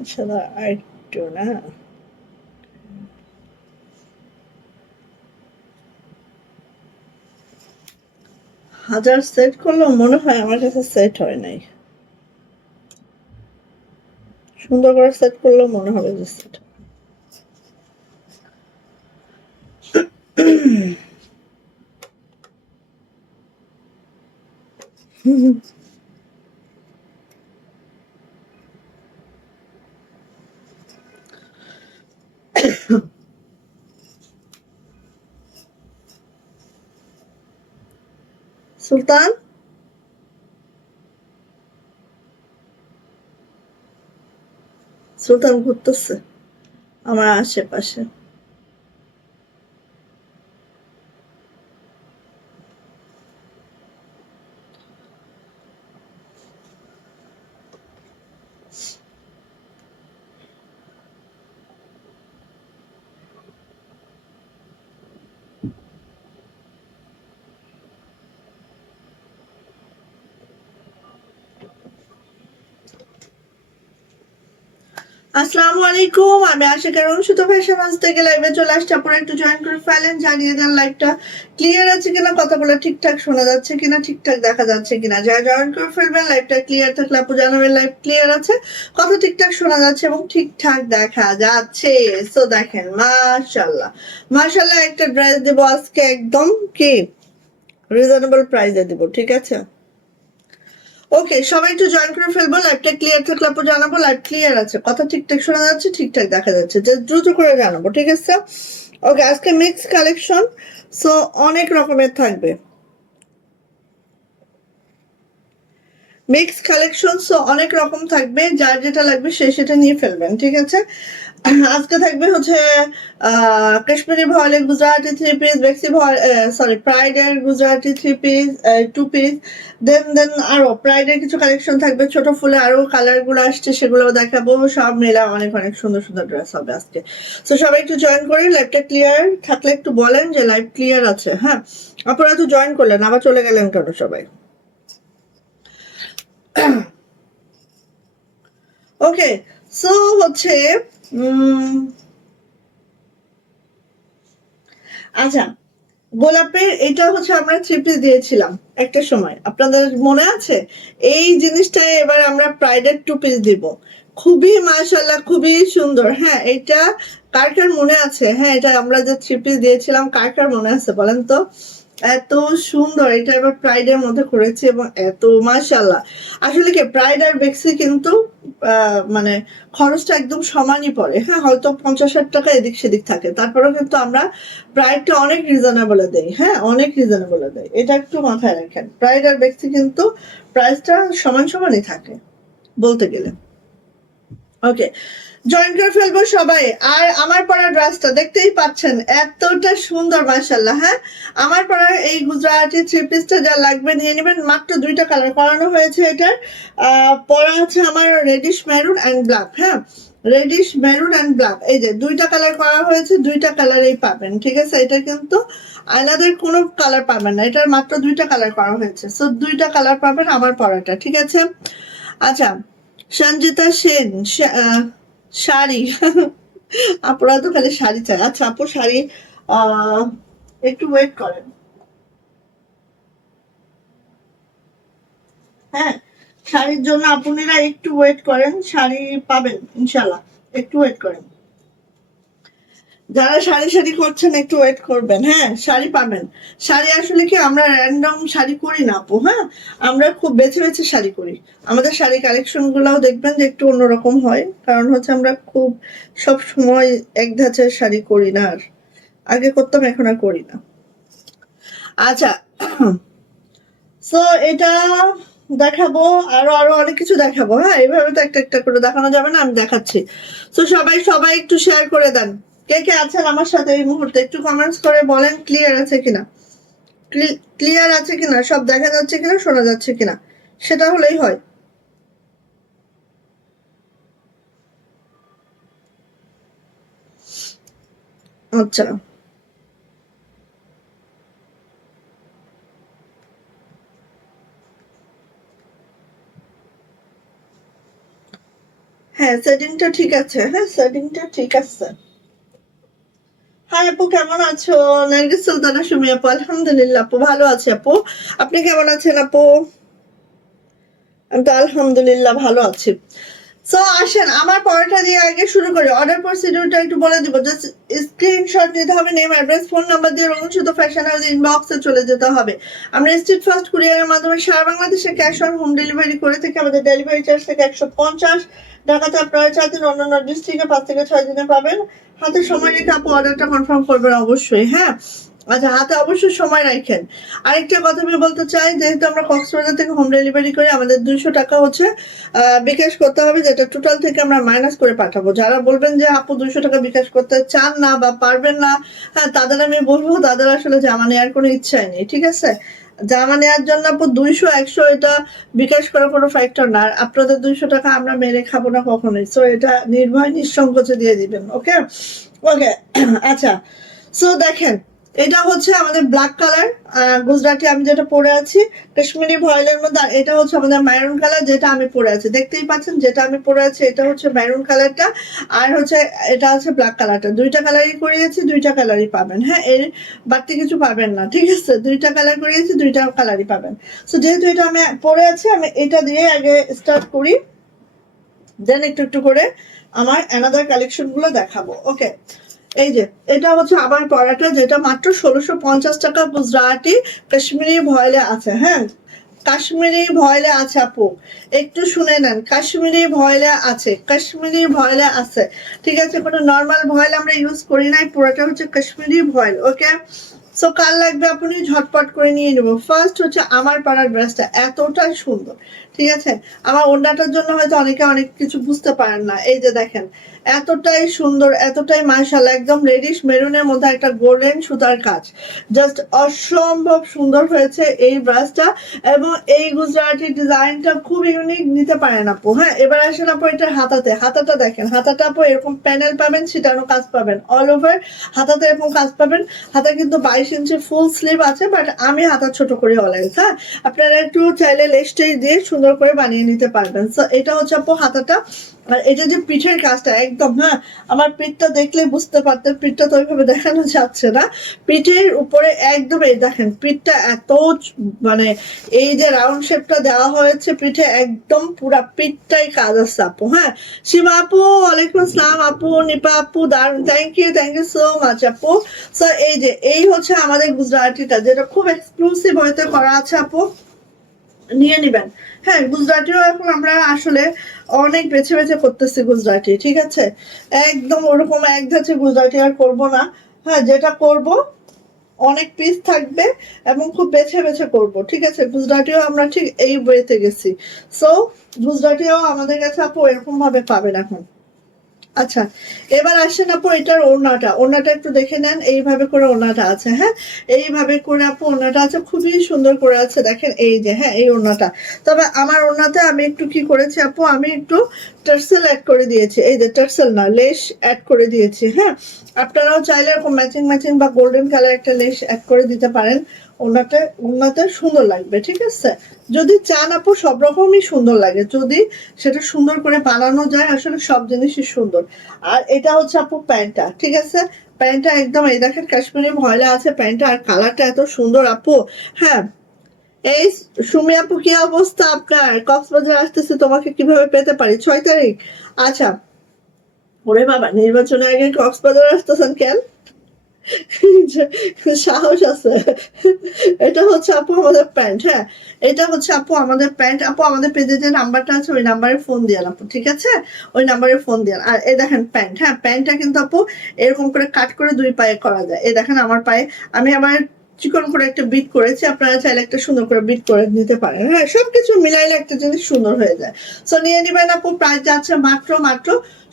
আসলে আর একটু না, 1000 সেট করলেও মনে হয় আমার কাছে সেট হয় নাই। সুন্দর করে সেট করলেও মনে হবে যে সেট। সুলতান, সুলতান ঘুরতেছে আমার আশেপাশে। আসসালামু আলাইকুম, আমি আশিকা রংসুত ফ্যাশন হাউস থেকে লাইভে চলে আসছি। আপনারা একটু জয়েন করে ফেলেন, জানিয়ে দেন লাইভটা ক্লিয়ার আছে কিনা, কথাগুলো ঠিকঠাক শোনা যাচ্ছে কিনা, ঠিকঠাক দেখা যাচ্ছে কিনা। যারা জয়েন করে ফেলবেন, লাইভটা ক্লিয়ার থাকলে আপু জানাবেন লাইভ ক্লিয়ার আছে, কথা ঠিকঠাক শোনা যাচ্ছে এবং ঠিকঠাক দেখা যাচ্ছে। সো দেখেন, মাশাআল্লাহ মাশাআল্লাহ, একটা ড্রেস দেবো আজকে একদম কি রিজনেবল প্রাইসে দেবো, ঠিক আছে? ওকে, সবাই একটু জয়েন করে ফেলবো। লাইভটা ক্লিয়ার থাকলে আপু জানাবো লাইভ ক্লিয়ার আছে, কথা ঠিকঠাক শোনা যাচ্ছে, ঠিকঠাক দেখা যাচ্ছে, যে দ্রুত করে জানাবো, ঠিক আছে? ওকে, আজকে মিক্স কালেকশন, সো অনেক রকমের থাকবে। মিক্স কালেকশন, সো অনেক রকম থাকবে, যার যেটা লাগবে সে সেটা নিয়ে ফেলবেন, ঠিক আছে? আজকে থাকবে হচ্ছে কাশ্মীরি ভয়েলের গুজরাটি থ্রি পিস, বেক্সি ভয়েল, সরি প্রাইডের Gujarati three piece, two piece, then আরো প্রাইডের কিছু কালেকশন থাকবে, ছোট ফুলে আরো কালার গুলো আসছে, সেগুলো দেখাবো। সব মিলা অনেক অনেক সুন্দর সুন্দর ড্রেস হবে আজকে। তো সবাই একটু জয়েন করি, লাইভটা ক্লিয়ার থাকলে একটু বলেন যে লাইভ ক্লিয়ার আছে। হ্যাঁ, আপনারা তো জয়েন করলেন, আবার চলে গেলেন কেন সবাই? ওকে, সো হচ্ছে আচ্ছা, গোলাপের এটা হচ্ছে আমরা থ্রি পিস দিয়েছিলাম একটা সময়, আপনাদের মনে আছে? এই জিনিসটা এবার আমরা প্রাইডের টু পিস দিব, খুবই মাশাআল্লাহ, খুবই সুন্দর। হ্যাঁ, এটা কার কার মনে আছে? হ্যাঁ, এটা আমরা যে থ্রি পিস দিয়েছিলাম, কার কার মনে আছে বলেন তো? এত সুন্দর, এটা এবার প্রাইডের মধ্যে করেছি এবং এত মাশাআল্লাহ। আসলে কি প্রাইড আর বেক্সি কিন্তু মানে খরচটা একদম সমানই পড়ে। হ্যাঁ, হয়তো 50-60 টাকা এদিক সেদিক থাকে, তারপরেও কিন্তু আমরা প্রাইডটা অনেক রিজনেবলে দেই। হ্যাঁ, অনেক রিজনেবলে দেই, এটা একটু মাথায় রাখেন। প্রাইড আর বেক্সি কিন্তু প্রাইসটা সমান সমানই থাকে বলতে গেলে। ওকে, জয়েন করে ফেলবো সবাই। আর আমার পরা ড্রেসটা দেখতেই পাচ্ছেন, এতটা সুন্দর মাশাআল্লাহ। হ্যাঁ, আমার পরা এই গুজরাটি থ্রি পিসটা যা লাগবে নিয়ে নেবেন। মাত্র 2টা কালার করানো হয়েছে এটার। পরা আছে আমার রেডিশ মেরুন অ্যান্ড ব্ল্যাক। হ্যাঁ, রেডিশ মেরুন অ্যান্ড ব্ল্যাক, এই যে 2টা কালার করা হয়েছে, 2টা কালারেই পাবেন, ঠিক আছে? এটা কিন্তু আলাদার কোনো কালার পাবেন না, এটার মাত্র 2টা কালার করা হয়েছে, সো 2টা কালার পাবেন আমার পরাটা, ঠিক আছে? আচ্ছা, সঞ্জিতা সেন, শাড়ি। আপুরা তো খালি শাড়ি চায়। আচ্ছা আপু, শাড়ি আহ একটু ওয়েট করেন। হ্যাঁ, শাড়ির জন্য আপুনিরা একটু ওয়েট করেন, শাড়ি পাবেন ইনশাল্লাহ, একটু ওয়েট করেন। যারা শাড়ি শাড়ি করছেন একটু ওয়েট করবেন। হ্যাঁ, শাড়ি পাবেন। শাড়ি আসলে কি আমরা র্যান্ডম শাড়ি করি না আপু। হ্যাঁ, আমরা খুব বেছে বেছে শাড়ি করি। আমাদের শাড়ি কালেকশন গুলাও দেখবেন যে একটু অন্যরকম হয়, কারণ হচ্ছে আমরা খুব সব সময় এক ধাঁচের শাড়ি করি না। আর আগে করতাম, এখন আর করি না। আচ্ছা, সো এটা দেখাবো, আরো আরো অনেক কিছু দেখাবো। হ্যাঁ, এইভাবে তো একটা একটা করে দেখানো যাবে না, আমি দেখাচ্ছি। তো সবাই সবাই একটু শেয়ার করে দেন, কে কে আছেন আমার সাথে এই মুহূর্তে, একটু কমেন্টস করে বলেন ক্লিয়ার আছে কিনা, ক্লিয়ার আছে কিনা, সব দেখা যাচ্ছে কিনা, শোনা যাচ্ছে কিনা, সেটা হলেই হয়। আচ্ছা, হ্যাঁ সেটিংটা ঠিক আছে, হ্যাঁ সেটিংটা ঠিক আছে। হাই আপু কেমন আছো? নার্গিস সুলতানা সুমি আপু, আলহামদুলিল্লাহ আপু ভালো আছি আপু, আপনি কেমন আছেন আপু? আমি তো আলহামদুলিল্লাহ ভালো আছি। সো আসেন আমার পড়াটা দিয়ে আগে শুরু করি। অর্ডার প্রসিডিউরটা একটু বলে দিব। জাস্ট স্ক্রিনশট নিতে হবে, নেম অ্যাড্রেস ফোন নাম্বার দিয়ে রঙিন ফ্যাশন হাউস ইনবক্সে চলে যেতে হবে। আমরা স্ট্রিট ফাস্ট কুরিয়ারের মাধ্যমে সারা বাংলাদেশে ক্যাশ অন হোম ডেলিভারি করে থাকি। আমাদের ডেলিভারি চার্জ থেকে 150। ঢাকাতে আপনারা 4 দিন, অন্যান্য ডিস্ট্রিক্টে 5 থেকে 6 দিনে পাবেন। হাতে সময় রেখে আপু অর্ডারটা কনফার্ম করবেন অবশ্যই, হ্যাঁ। আচ্ছা হাতে অবশ্যই সময় রাখেন। আরেকটা কথা আমি বলতে চাই, যেহেতু আমরা কক্সবাজার থেকে হোম ডেলিভারি করি, আমাদের 200 টাকা হচ্ছে বিকাশ করতে হবে, যেটা টোটাল থেকে আমরা মাইনাস করে পাঠাবো। যারা বলবেন যে আপু 200 টাকা বিকাশ করতে চান না বা পারবেন না, হ্যাঁ তাদের আমি বলবো তাদের আসলে জামা নেওয়ার কোনো ইচ্ছাই নেই, ঠিক আছে। জামা নেওয়ার জন্য আপু 200 100 এটা বিকাশ করার কোনো ফ্যাক্টর না। আর আপনাদের 200 টাকা আমরা মেরে খাবো না কখনোই। সো এটা নির্ভয় নিঃসংকোচে দিয়ে দিবেন, ওকে ওকে। আচ্ছা সো দেখেন, এটা হচ্ছে আমাদের ব্ল্যাক কালার গুজরাটি আমি যেটা পরে আছি কাশ্মীরি ভয়েলের মধ্যে। আর এটা হচ্ছে আমাদের মেরুন কালার যেটা আমি পরে আছি, দেখতেই পাচ্ছেন যেটা আমি পরে আছি এটা হচ্ছে মেরুন কালারটা। আর হচ্ছে এটা হচ্ছে ব্ল্যাক কালারটা। দুইটা কালারই করিয়েছি, দুইটা কালারই পাবেন, হ্যাঁ এর বাড়তি কিছু পাবেন না, ঠিক আছে। দুইটা কালার করিয়েছি, দুইটা কালারই পাবেন। সো যেহেতু এটা আমি পরে আছি, আমি এটা দিয়ে আগে স্টার্ট করি, দেন একটু একটু করে আমার অ্যানাদার কালেকশন গুলো দেখাবো, ওকে। এই যে এটা হচ্ছে আমার পরাটা, যেটা মাত্র 1650 টাকা গুজরাটি কাশ্মীরি ভয়েলে আছে, হ্যাঁ কাশ্মীরি ভয়েলে আছে আপু, একটু শুনে নেন। কাশ্মীরি ভয়েলে আছে, কাশ্মীরি ভয়েলে আছে, ঠিক আছে। কোনো নর্মাল ভয়েল আমরা ইউজ করি নাই, পুরোটা হচ্ছে কাশ্মীরি ভয়েল, ওকে। সো কার লাগবে আপনি ঝটপট করে নিয়ে নেব। ফার্স্ট হচ্ছে আমার পাড়ার ড্রেসটা এতটাই সুন্দর, ঠিক আছে। আমার ওড়নাটার জন্য হয়তো অনেকে অনেক কিছু বুঝতে পারেন না। এই যে দেখেন এতটাই সুন্দর, এতটাই মাশাআল্লাহ, একদম রেডিশ মেরুনের মধ্যে একটা গোল্ডেন সুতার কাজ, জাস্ট অসম্ভব সুন্দর হয়েছে এই ব্রাশটা। এবং এই গুজরাটি ডিজাইনটা খুব ইউনিক, নিতে পারেন আপু, হ্যাঁ। এবার আসেন আপু এটা হাতাতে, হাতাটা দেখেন, হাতাটা আপু এরকম প্যানেল পাবেন, ছিটানো কাজ পাবেন, অল ওভার হাতাতে এরকম কাজ পাবেন। হাতা কিন্তু 22 ইঞ্চি ফুল স্লিভ আছে, বাট আমি হাতা ছোট করে অলওয়েজ, হ্যাঁ আপনারা একটু চাইলে লেসটাই দিয়ে সুন্দর করে বানিয়ে নিতে পারবেন। সো এটা হচ্ছে আপু হাতাটা। আর এটা যে পিঠের কাজটা একদম, হ্যাঁ আমার পিঠটা দেখলে বুঝতে পারতেন, পিঠটা তো ওইভাবে দেখানো যাচ্ছে না। পিঠের উপরে একদম এই দেখেন পিঠটা এত মানে এই যে রাউন্ড শেপটা দেওয়া হয়েছে পিঠে, একদম পুরা পিঠটাই কাজ আছে আপু, হ্যাঁ। সীমা আপু ওয়ালাইকুম আসসালাম আপু, নিপা আপু দারুন, থ্যাংক ইউ সো মাচ আপু। সো এই যে এই হচ্ছে আমাদের গুজরাটিটা, যেটা খুব এক্সক্লুসিভ হইতে করা আছে আপু, নিয়ে নিবেন। হ্যাঁ গুজরাটিও এখন আমরা আসলে অনেক বেছে বেছে করতেছি গুজরাটি, ঠিক আছে। একদম ওরকম এক ধাঁচে গুজরাটি আর করবো না, হ্যাঁ যেটা করব অনেক পিস থাকবে এবং খুব বেছে বেছে করব, ঠিক আছে। গুজরাটিও আমরা ঠিক এই ওয়েতে গেছি। সো গুজরাটিও আমাদের কাছে আপু এরকম ভাবে পাবেন এখন। আচ্ছা এবার আসেন আপু এটার ওড়নাটা, ওড়নাটা একটু দেখে নেন, এইভাবে করে ওড়নাটা আছে, হ্যাঁ এইভাবে করে আপু ওড়নাটা আছে, খুবই সুন্দর করে আছে দেখেন, এই যে হ্যাঁ এই ওড়নাটা। তবে আমার ওড়নাতে আমি একটু কি করেছি আপু, আমি একটু টার্সেল অ্যাড করে দিয়েছি, এই যে টার্সেল না লেস অ্যাড করে দিয়েছি, হ্যাঁ আপনারাও চাইলে এরকম ম্যাচিং ম্যাচিং বা গোল্ডেন কালার একটা লেস অ্যাড করে দিতে পারেন। ওড়নাতে সুন্দর লাগবে, ঠিক আছে। যদি চান আপু সব রকমই সুন্দর লাগে, যদি সেটা সুন্দর করে বানানো যায়, আসলে সব জিনিসই সুন্দর। আর এটা হচ্ছে আপু প্যান্টটা, ঠিক আছে। প্যান্টটা একদম এই দেখেন কাশ্মীরি ভয়লা আছে প্যান্টটা, আর কালারটা এত সুন্দর আপু, হ্যাঁ। এই সুমি আপু কি অবস্থা আপনার? কক্সবাজার আসতেছে, তোমাকে কিভাবে পেতে পারি? 6 তারিখ, আচ্ছা। ওরে বাবা নির্বাচনের আগে কক্সবাজার আসতেছেন কেন? সাহস আছে। এটা হচ্ছে আপু আমাদের প্যান্ট, হ্যাঁ এটা হচ্ছে আপু আমাদের প্যান্ট। আপু আমাদের পেজে যে নাম্বারটা আছে ওই নাম্বারে ফোন দিয়ান আপু, ঠিক আছে ওই নাম্বারে ফোন দিয়ান। আর এই দেখেন প্যান্ট, হ্যাঁ প্যান্টটা কিন্তু আপু এরকম করে কাট করে 2 পায়ে করা যায়। এই দেখেন আমার পায়ে আমি আমার চিকন করে একটা বিট করেছি, আপনারা চাইলে একটা সুন্দর করে বিট করে নিতে পারেন, হ্যাঁ সবকিছু মিলাইলে একটা জিনিস সুন্দর হয়ে যায়। সো নিয়ে নিবেন আপু, প্রাইস যাচ্ছে মাত্র মাত্র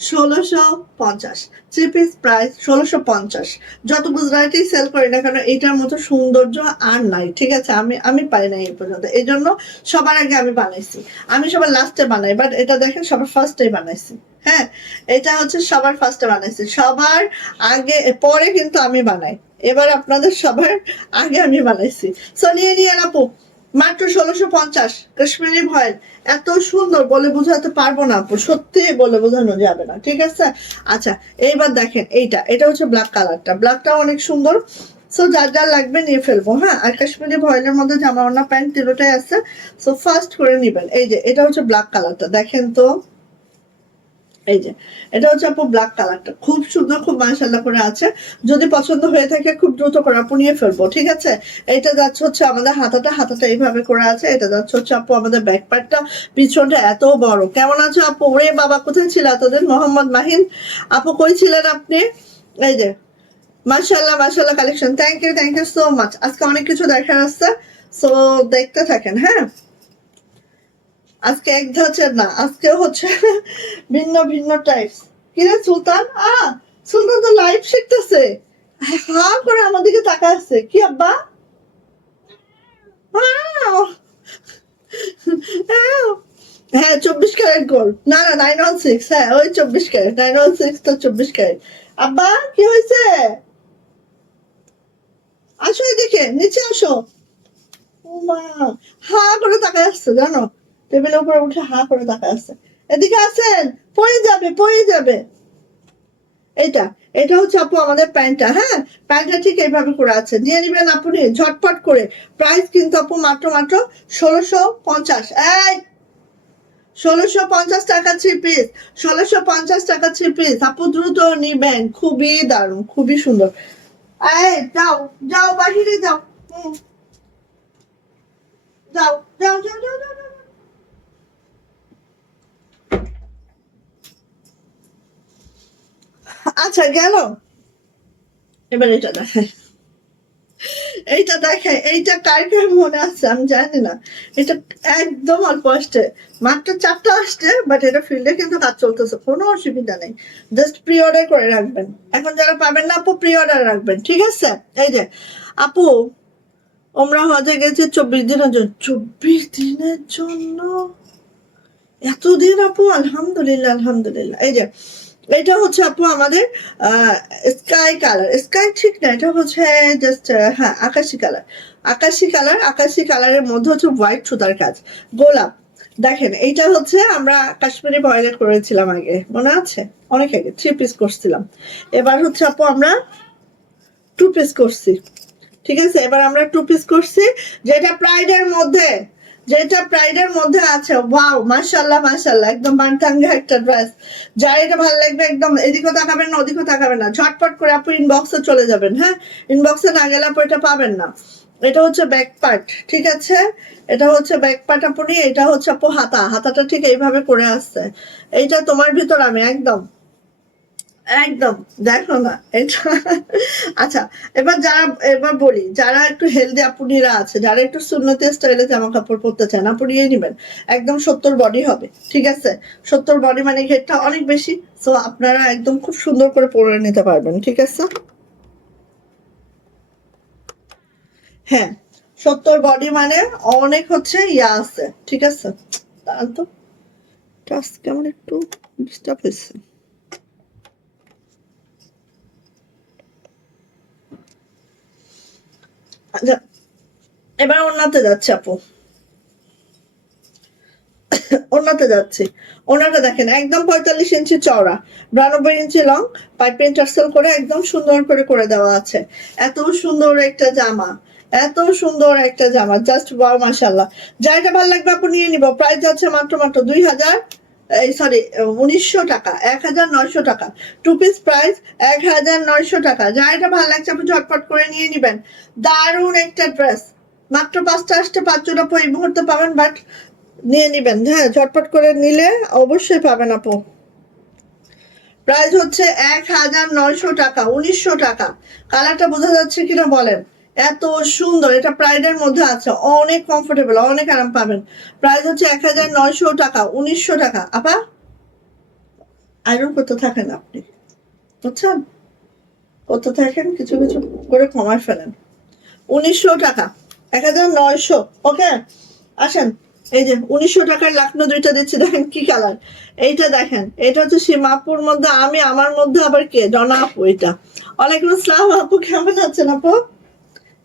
1650। 3 পিস প্রাইস 1650। যত গুজরাটি সেল করি না কেন এটার মতো সৌন্দর্য আর নাই, ঠিক আছে। আমি পাই নাই এই পর্যন্ত, এই জন্য সবার আগে আমি বানাইছি। আমি সবার লাস্টে বানাই, বাট এটা দেখেন সবার ফার্স্টে বানাইছি, হ্যাঁ এটা হচ্ছে সবার ফার্স্টে বানাইছি, সবার আগে পরে কিন্তু আমি বানাই। এবার আপনাদের সবার আগে আমি বানাইছি। সো নিয়ে নিয়ে আপু মাত্র 1650 কাশ্মীরি ভয়েল। এত সুন্দর বলে বোঝাতে পারবো না আপু, সত্যি বলে বোঝানো যাবে না, ঠিক আছে। আচ্ছা এইবার দেখেন এটা হচ্ছে ব্ল্যাক কালারটা, ব্ল্যাকটাও অনেক সুন্দর। সো যার যার লাগবে নিয়ে ফেলবো, হ্যাঁ। আর কাশ্মীরি ভয়েলের মধ্যে জামা ওড়না প্যান্ট তিনটাই আছে। সো ফার্স্ট করে নিবেন। এই যে এটা হচ্ছে ব্ল্যাক কালারটা, দেখেন তো, এই যে এটা হচ্ছে আপু ব্ল্যাক কালারটা, খুব সুন্দর, খুব মাশাআল্লাহ করে আছে। যদি পছন্দ হয়ে থাকে খুব দ্রুত করে আপু নিয়ে ফেলবো, ঠিক আছে। এটা যাচ্ছে হচ্ছে আমাদের হাতাটা এইভাবে করে আছে। এটা যাচ্ছে হচ্ছে আপু আমাদের ব্যাক পার্টটা, পিছনটা এত বড়। কেমন আছে আপু? ওরে বাবা, কোথায় ছিল এতদিন? মোহাম্মদ মাহিন আপু কই ছিলেন আপনি? এই যে মাশাআল্লাহ মাশাআল্লাহ collection, thank you so much. আজকে অনেক কিছু দেখার আছে, সো দেখতে থাকেন, হ্যাঁ। আজকে এক ধাঁচের না, আজকে হচ্ছে ভিন্ন ভিন্ন টাইপস। কিরে সুলতান, সুলতান তো লাইভ শিখতেছে, হা করে আমার দিকে তাকায় আছে। কি আব্বা? হ্যাঁ 24 ক্যারেট গোল্ড, না না 916, হ্যাঁ ওই 24 ক্যারেট, 916 তো 24 ক্যারেট। আব্বা কি হয়েছে? আসো এদিকে, নিচে আসো। ও মা, হা করে তাকায় আসছে জানো, টেবিলের উপরে উঠে হা করে তাকায় আসছে। এদিকে আসেন, পড়ে যাবে পড়ে যাবে। এটা এটা হচ্ছে আপু আমাদের প্যান্টটা, হ্যাঁ। প্যান্টটা ঠিক এইভাবে করে আছে, নিয়ে নিবেন আপনি ঝটপট করে। প্রাইস কিন্তু আপু মাত্র মাত্র 1650। এই 1650 টাকা 3 পিস, 1650 টাকা 3 পিস আপু, দ্রুত নিবেন। খুবই দারুণ, খুবই সুন্দর। এই যাও যাও বাহিরে যাও, যাও যাও যাও যাও যাও যাও। আচ্ছা গেল, এবার এটা দেখায়, এইটা দেখে, এইটা কার কার মনে আছে আমি জানি না। এটা একদম অল্প আসছে, মাত্র 4টা আসছে, বাট এটা ফিল্ডে কিন্তু কাজ চলতেছে, কোনো অসুবিধা নেই। জাস্ট প্রি অর্ডার করে রাখবেন। এখন যারা পাবেন না আপু, প্রি অর্ডার রাখবেন, ঠিক আছে। এই যে আপু, আমরা হজে গেছি 24 দিনের জন্য। 24 দিনের জন্য এতদিন আপু, আলহামদুলিল্লাহ আলহামদুলিল্লাহ। এই যে এটা হচ্ছে আপু আমাদের স্কাই কালার, স্কাই ঠিক না, এটা হচ্ছে জাস্ট, হ্যাঁ আকাশি কালার, আকাশি কালার। আকাশি কালারের মধ্যে হচ্ছে হোয়াইট সুতার কাজ, গোলাপ। দেখেন এইটা হচ্ছে আমরা কাশ্মীরি ভয়েলে করেছিলাম আগে, মনে আছে? অনেক আগে 3 পিস করছিলাম। এবার হচ্ছে আপু আমরা 2 পিস করছি, ঠিক আছে। এবার আমরা 2 পিস করছি, যেটা প্রাইডের মধ্যে, যেটা প্রাইডের মধ্যে আছে। ওয়াও মাশাআল্লাহ মাশাআল্লাহ, একদম বানটাঙ্গা একটা ড্রেস। যার এটা ভালো লাগবে একদম এদিকেও তাকাবেন না ওদিকেও তাকাবেন না, ঝটপট করে আপু ইনবক্সে চলে যাবেন, হ্যাঁ। ইনবক্সে না গেলে আপু এটা পাবেন না। এটা হচ্ছে ব্যাক পার্ট, ঠিক আছে। এটা হচ্ছে ব্যাক পার্ট আপনি, এটা হচ্ছে আপু হাতাটা ঠিক এইভাবে করে আসছে। এইটা তোমার ভিতর আমি একদম একদম, দেখো না এটা। আচ্ছা এবার বলি, যারা একটু হেলদি আপুনিরা আছে, যারা একটু সুন্নতি স্টাইলে জামা কাপড় পরতে চান আপু নিয়ে নিবেন। একদম 70 বডি হবে, ঠিক আছে। 70 বডি মানে ঘেরটা অনেক বেশি, সো আপনারা একদম খুব সুন্দর করে পরে নিতে পারবেন, ঠিক আছে। হ্যাঁ 70 বডি মানে অনেক হচ্ছে ইয়া আছে, ঠিক আছে। তাহলে তো টাস্ক কেমন একটু ডিস্টার্ব হয়েছে। আচ্ছা এবার ওনাতে যাচ্ছে আপু, ওনাতে যাচ্ছে। ওনাটা দেখেন একদম 45 ইঞ্চি চওড়া, 92 ইঞ্চি লং, পাইপিং টার্সেল করে একদম সুন্দর করে করে দেওয়া আছে। এত সুন্দর একটা জামা, এত সুন্দর একটা জামা, জাস্ট ওয়াও মাশাআল্লাহ। যা এটা ভালো লাগবে আপনি নিয়ে নিব। প্রাইস যাচ্ছে মাত্র মাত্র 2000, এই সরি 1900 টাকা, 1900 টাকা। 2 পিস প্রাইস 1900 টাকা। যা এটা ভালো লাগছে আপনি ঝটপট করে নিয়ে নিবেন। দারুণ একটা ড্রেস, মাত্র 5টা আসতে 5 জন আপু এই মুহূর্তে পাবেন, বাট নিয়ে নিবেন, হ্যাঁ ঝটপট করে নিলে অবশ্যই পাবেন আপু। প্রাইস হচ্ছে 1900 টাকা, 1900 টাকা। কালারটা বোঝা যাচ্ছে কিনা বলেন? এত সুন্দর, এটা প্রাইডের মধ্যে আছে, অনেক কমফোর্টেবল, অনেক আরাম পাবেন। প্রাইস হচ্ছে 1900 টাকা, 1900 টাকা। আপা আয়রন করতে থাকেন আপনি, বুঝছেন, করতে থাকেন, কিছু কিছু করে কমায় ফেলেন। 1900 টাকা, 1900, ওকে। আসেন, এই যে 1900 টাকার লাখনো দুইটা দিচ্ছি, দেখেন কি কালার। এইটা দেখেন, এটা হচ্ছে সীমাপুর মধ্যে আমি, আমার মধ্যে আবার কে, ডনা আপু। এটা ওয়ালাইকুম আসসালাম আপু, কেমন আছেন আপু?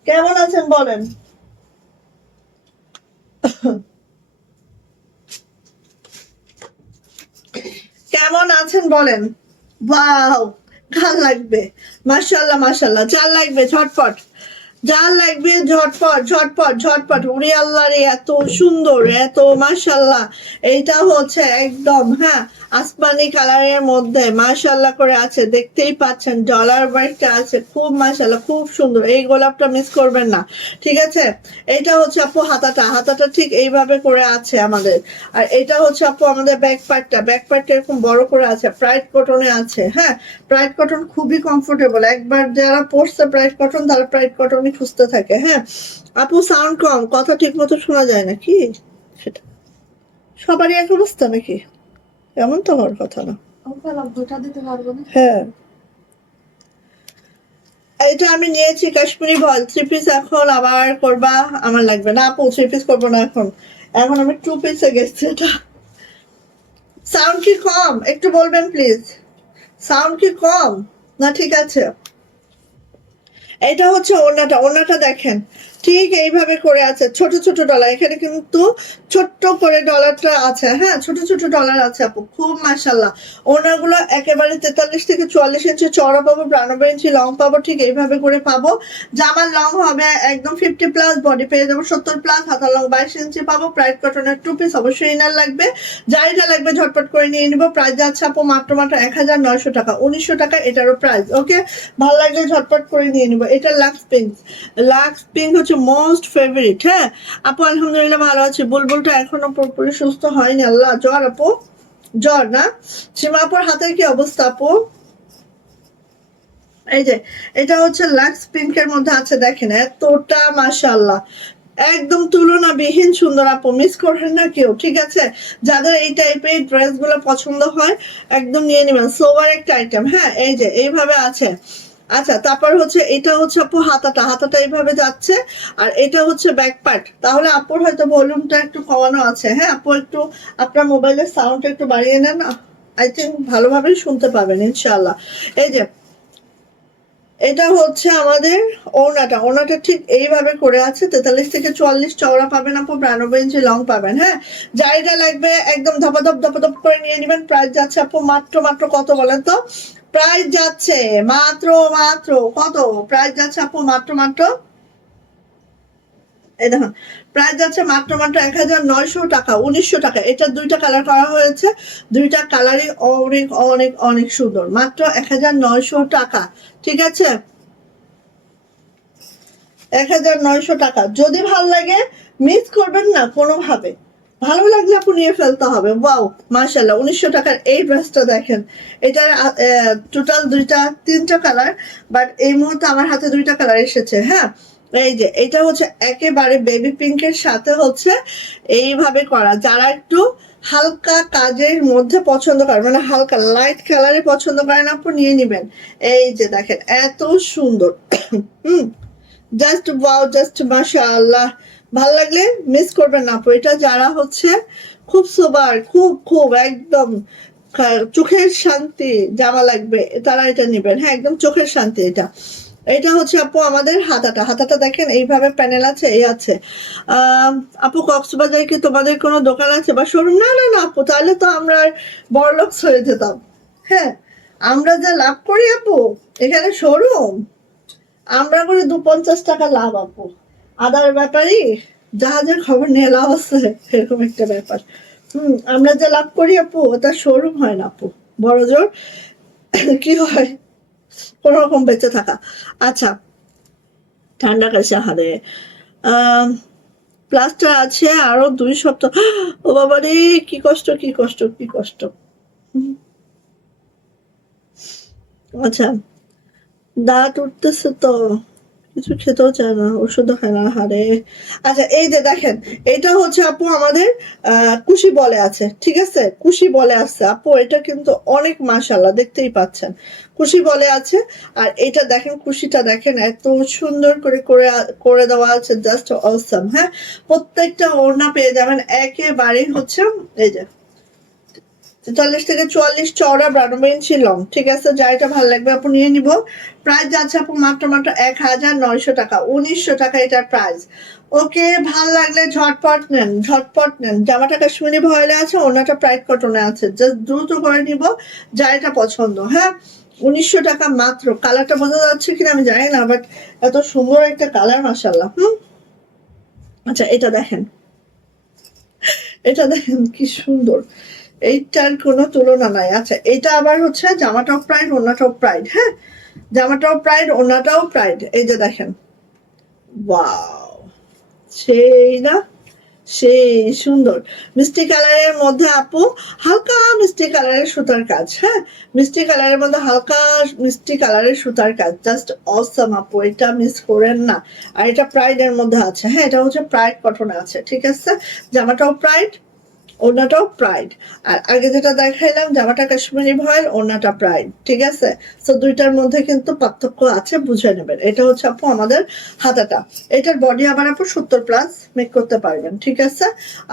কেমন আছেন বলেন? কেমন আছেন বলেন? ওয়াও, কার লাগবে? মাশাআল্লাহ মাশাআল্লাহ, যার লাগবে ঝটপট, যার লাগবে ঝটপট ঝটপট ঝটপট। উড়ি আল্লাহ রে, এত সুন্দর, এত মাশাআল্লাহ। এইটা হচ্ছে একদম হ্যাঁ আসমানি কালারের মধ্যে মাশাআল্লাহ করে আছে, দেখতেই পাচ্ছেন ডলার ওয়ার্কটা আছে, খুব মাশাআল্লাহ, খুব সুন্দর। এই গোলাপটা মিস করবেন না, ঠিক আছে? এইটা হচ্ছে আপু হাতাটা, হাতাটা ঠিক এইভাবে করে আছে আমাদের। আর এটা হচ্ছে আপু আমাদের ব্যাক পার্টটা, ব্যাক পার্টটা এরকম বড় করে আছে, প্রাইড কটনে আছে। হ্যাঁ, প্রাইড কটন খুবই কমফোর্টেবল, একবার যারা পরছে প্রাইড কটন তারা প্রাইড কটনই খুঁজতে থাকে। হ্যাঁ আপু, সাউন্ড কম, কথা ঠিক মতো শোনা যায় না কি? সেটা সবারই এক অবস্থা নাকি? এমন তো হওয়ার কথা না। হ্যাঁ, এটা আমি নিয়েছি কাশ্মীরি ভল থ্রি পিস, এখন আবার করবা? আমার লাগবে না আপু, থ্রি পিস করবো না এখন, এখন আমি টু পিসে গেছি। এটা সাউন্ড কি কম? একটু বলবেন প্লিজ, সাউন্ড কি কম না ঠিক আছে? এটা হচ্ছে ওড়নাটা, ওড়নাটা দেখেন ঠিক এইভাবে করে আছে, ছোট ছোট ডলার, এখানে কিন্তু ছোট্ট করে ডলারটা আছে। হ্যাঁ, ছোট ছোট ডলার আছে আপু, খুব মাশাল্লাহ। ওড়নাগুলো একেবারে 43 থেকে 44 ইঞ্চি চওড়া পাবো, 92 ইঞ্চি লং পাবো, ঠিক এইভাবে করে পাবো। জামার লং হবে একদম 50 প্লাস, বডি পেয়ে যাবো 70 প্লাস, হাতার লং 22 ইঞ্চি পাবো। প্রাইড কটনের টু পিস, অবশ্যই ইনার লাগবে, যাইটা লাগবে ঝটপট করে নিয়ে নিবো। প্রাইস যাচ্ছে আপু মাত্র 1900 টাকা, 1900 টাকা এটারও প্রাইস। ওকে, ভালো লাগলে ঝটপট করে নিয়ে নিবো। এটা লাক্স পিঙ্ক, লাক্স পিঙ্ক হচ্ছে মোস্ট ফেভারিট। হ্যাঁ আপু, আলহামদুলিল্লাহ ভালো আছে। বুলবুলটা এখনো পুরোপুরি সুস্থ হয়নি, আল্লাহ। জ্বর আপু, জ্বর না? সীমা আপুর হাতের কি অবস্থা আপু? এই যে এটা হচ্ছে লাক্স পিঙ্কের মধ্যে আছে, দেখেন এতটা মাশাআল্লাহ, একদম তুলনাবিহীন সুন্দর আপু, মিস করবেন না কেউ, ঠিক আছে? যাদের এই টাইপের ড্রেস গুলো পছন্দ হয় একদম নিয়ে নেবেন, সোবার একটা আইটেম। হ্যাঁ, এই যে এইভাবে আছে। আচ্ছা, তারপর হচ্ছে এটা হচ্ছে আপু হাতাটা, হাতাটা এইভাবে যাচ্ছে, আর এটা হচ্ছে ব্যাক পার্ট। তাহলে আপুর হয়তো ভলিউমটা একটু কমানো আছে। হ্যাঁ আপু, একটু আপনার মোবাইলের সাউন্ডটা একটু বাড়িয়ে নেন, আই থিঙ্ক ভালোভাবেই শুনতে পাবেন ইনশাআল্লাহ। এই যে এটা হচ্ছে আমাদের ওড়নাটা, ওড়নাটা ঠিক এইভাবে করে আছে, 43 থেকে 44 চওড়া পাবেন আপু, 92 ইঞ্চি লং পাবেন। হ্যাঁ, যাইটা লাগবে একদম ধপাধপ ধপাধপ করে নিয়ে নেবেন। প্রাইস যাচ্ছে আপু মাত্র মাত্র কত বলেন তো? প্রাইস যাচ্ছে মাত্র মাত্র কত? প্রাইস যাচ্ছে আপু মাত্র মাত্র, এই দেখুন, প্রাইস যাচ্ছে মাত্র মাত্র 1900 টাকা, 1900 টাকা। এটা দুইটা কালার করা হয়েছে, দুইটা কালারই অনেক অনেক অনেক সুন্দর, মাত্র 1900 টাকা, ঠিক আছে? 1900 টাকা। যদি ভালো লাগে মিস করবেন না কোনোভাবে, ভালো লাগলে আপু নিয়ে ফেলতে হবে। ওয়াও মাশাআল্লাহ, 1900 টাকার এই ড্রেসটা দেখেন। এটার টোটাল তিনটা কালার, বাট এই মুহূর্তে আমার হাতে দুইটা কালার এসেছে। হ্যাঁ, এই যে এটা হচ্ছে একেবারে বেবি পিঙ্কের সাথে হচ্ছে এইভাবে করা, যারা একটু হালকা কাজের মধ্যে পছন্দ করেন, মানে হালকা লাইট কালারে পছন্দ করেন আপু, নিয়ে নিবেন। এই যে দেখেন এত সুন্দর। হুম, জাস্ট ওয়াও, জাস্ট মাশাআল্লাহ, ভাল লাগলে মিস করবেন না আপু। এটা যারা হচ্ছে খুব সোবার, খুব খুব একদম চোখের শান্তি জামা লাগবে, তারা এটা নেবেন। হ্যাঁ, একদম চোখের শান্তি এটা। এটা হচ্ছে আপু আমাদের হাতাটা, হাতাটা দেখেন এইভাবে প্যানেল আছে, এই আছে। আপু, কক্সবাজারে কি তোমাদের কোনো দোকান আছে বা শোরুম? না না না আপু, তাহলে তো আমরা বড়লোকস হয়ে যেতাম। হ্যাঁ, আমরা যা লাভ করি আপু, এখানে শোরুম আমরা করে 250 টাকা লাভ আপু, আদার ব্যাপারই জাহাজের খবর নিয়ে লাভ আছে, এরকম একটা ব্যাপার। আমরা যে লাভ করি আপু, ওটা শোরুম হয় না আপু, বড় জোর কি হয় কোন রকম বেঁচে থাকা। আচ্ছা, ঠান্ডা কাশি হারে প্লাস্টার আছে আরো 2 সপ্তাহ। ও বাবা রে, কি কষ্ট কি কষ্ট কি কষ্ট। আচ্ছা, দাঁত উঠতেছে তো, কিছু খেতেও চায় না, ওষুধও খায় না, হারে। আচ্ছা, এই যে দেখেন, এটা হচ্ছে আপু আমাদের কুশি বলে আছে, ঠিক আছে? কুশি বলে আছে আপু, এটা কিন্তু অনেক মাশাআল্লাহ, দেখতেই পাচ্ছেন কুশি বলে আছে। আর এটা দেখেন, কুশিটা দেখেন এত সুন্দর করে করে করে দেওয়া আছে, জাস্ট অসাম। হ্যাঁ, প্রত্যেকটা ওড়না পেয়ে যাবেন একেবারে হচ্ছে এই যে 43 থেকে 44 চওড়া, 92 ইঞ্চি লং, ঠিক আছে? যা এটা ভালো লাগবে আপু নিয়ে নিব। প্রাইস যাচ্ছে আপু মাত্র মাত্র 1900 টাকা, 1900 টাকা এটার প্রাইস। ওকে, ভাল লাগলে ঝটপট নেন, ঝটপট নেন। জামাটা কাশ্মীরি ভয়েলে আছে, ওনাটা প্রাইড কটনে আছে। জাস্ট দ্রুত করে নিব যা এটা পছন্দ। হ্যাঁ, 1900 টাকা মাত্র। কালারটা বোঝা যাচ্ছে কিনা আমি জানি না, বাট এত সুন্দর একটা কালার, মাশাআল্লাহ। আচ্ছা, এটা দেখেন, এটা দেখেন কি সুন্দর, এইটার কোনো তুলনা নাই। আচ্ছা, এটা আবার হচ্ছে জামাটাও প্রাইড, ওনাটাও প্রাইড। হ্যাঁ, জামাটাও প্রাইড, ওনাটাও প্রাইড। এই যে দেখেন, ওয়াও, সেই না, সেই সুন্দর মিষ্টি কালারের মধ্যে আপু, হালকা মিষ্টি কালারের সুতার কাজ। হ্যাঁ, মিষ্টি কালারের মধ্যে হালকা মিষ্টি কালারের সুতার কাজ, জাস্ট অসাম আপু, এটা মিস করেন না। আর এটা প্রাইডের মধ্যে আছে। হ্যাঁ, এটা হচ্ছে প্রাইড কটনে আছে, ঠিক আছে। জামাটাও প্রাইড, ওনাটাও প্রাইড। আর আগে যেটা দেখাইলাম জামাটা কাশ্মীরি ভয়েল, ওনাটা প্রাইড, ঠিক আছে। তো দুইটার মধ্যে কিন্তু পার্থক্য আছে, বুঝে নেবেন। এটা হচ্ছে আপু আমাদের হাতাটা। এটার বডি আবার আপু 70+ মেক করতে পারবেন, ঠিক আছে।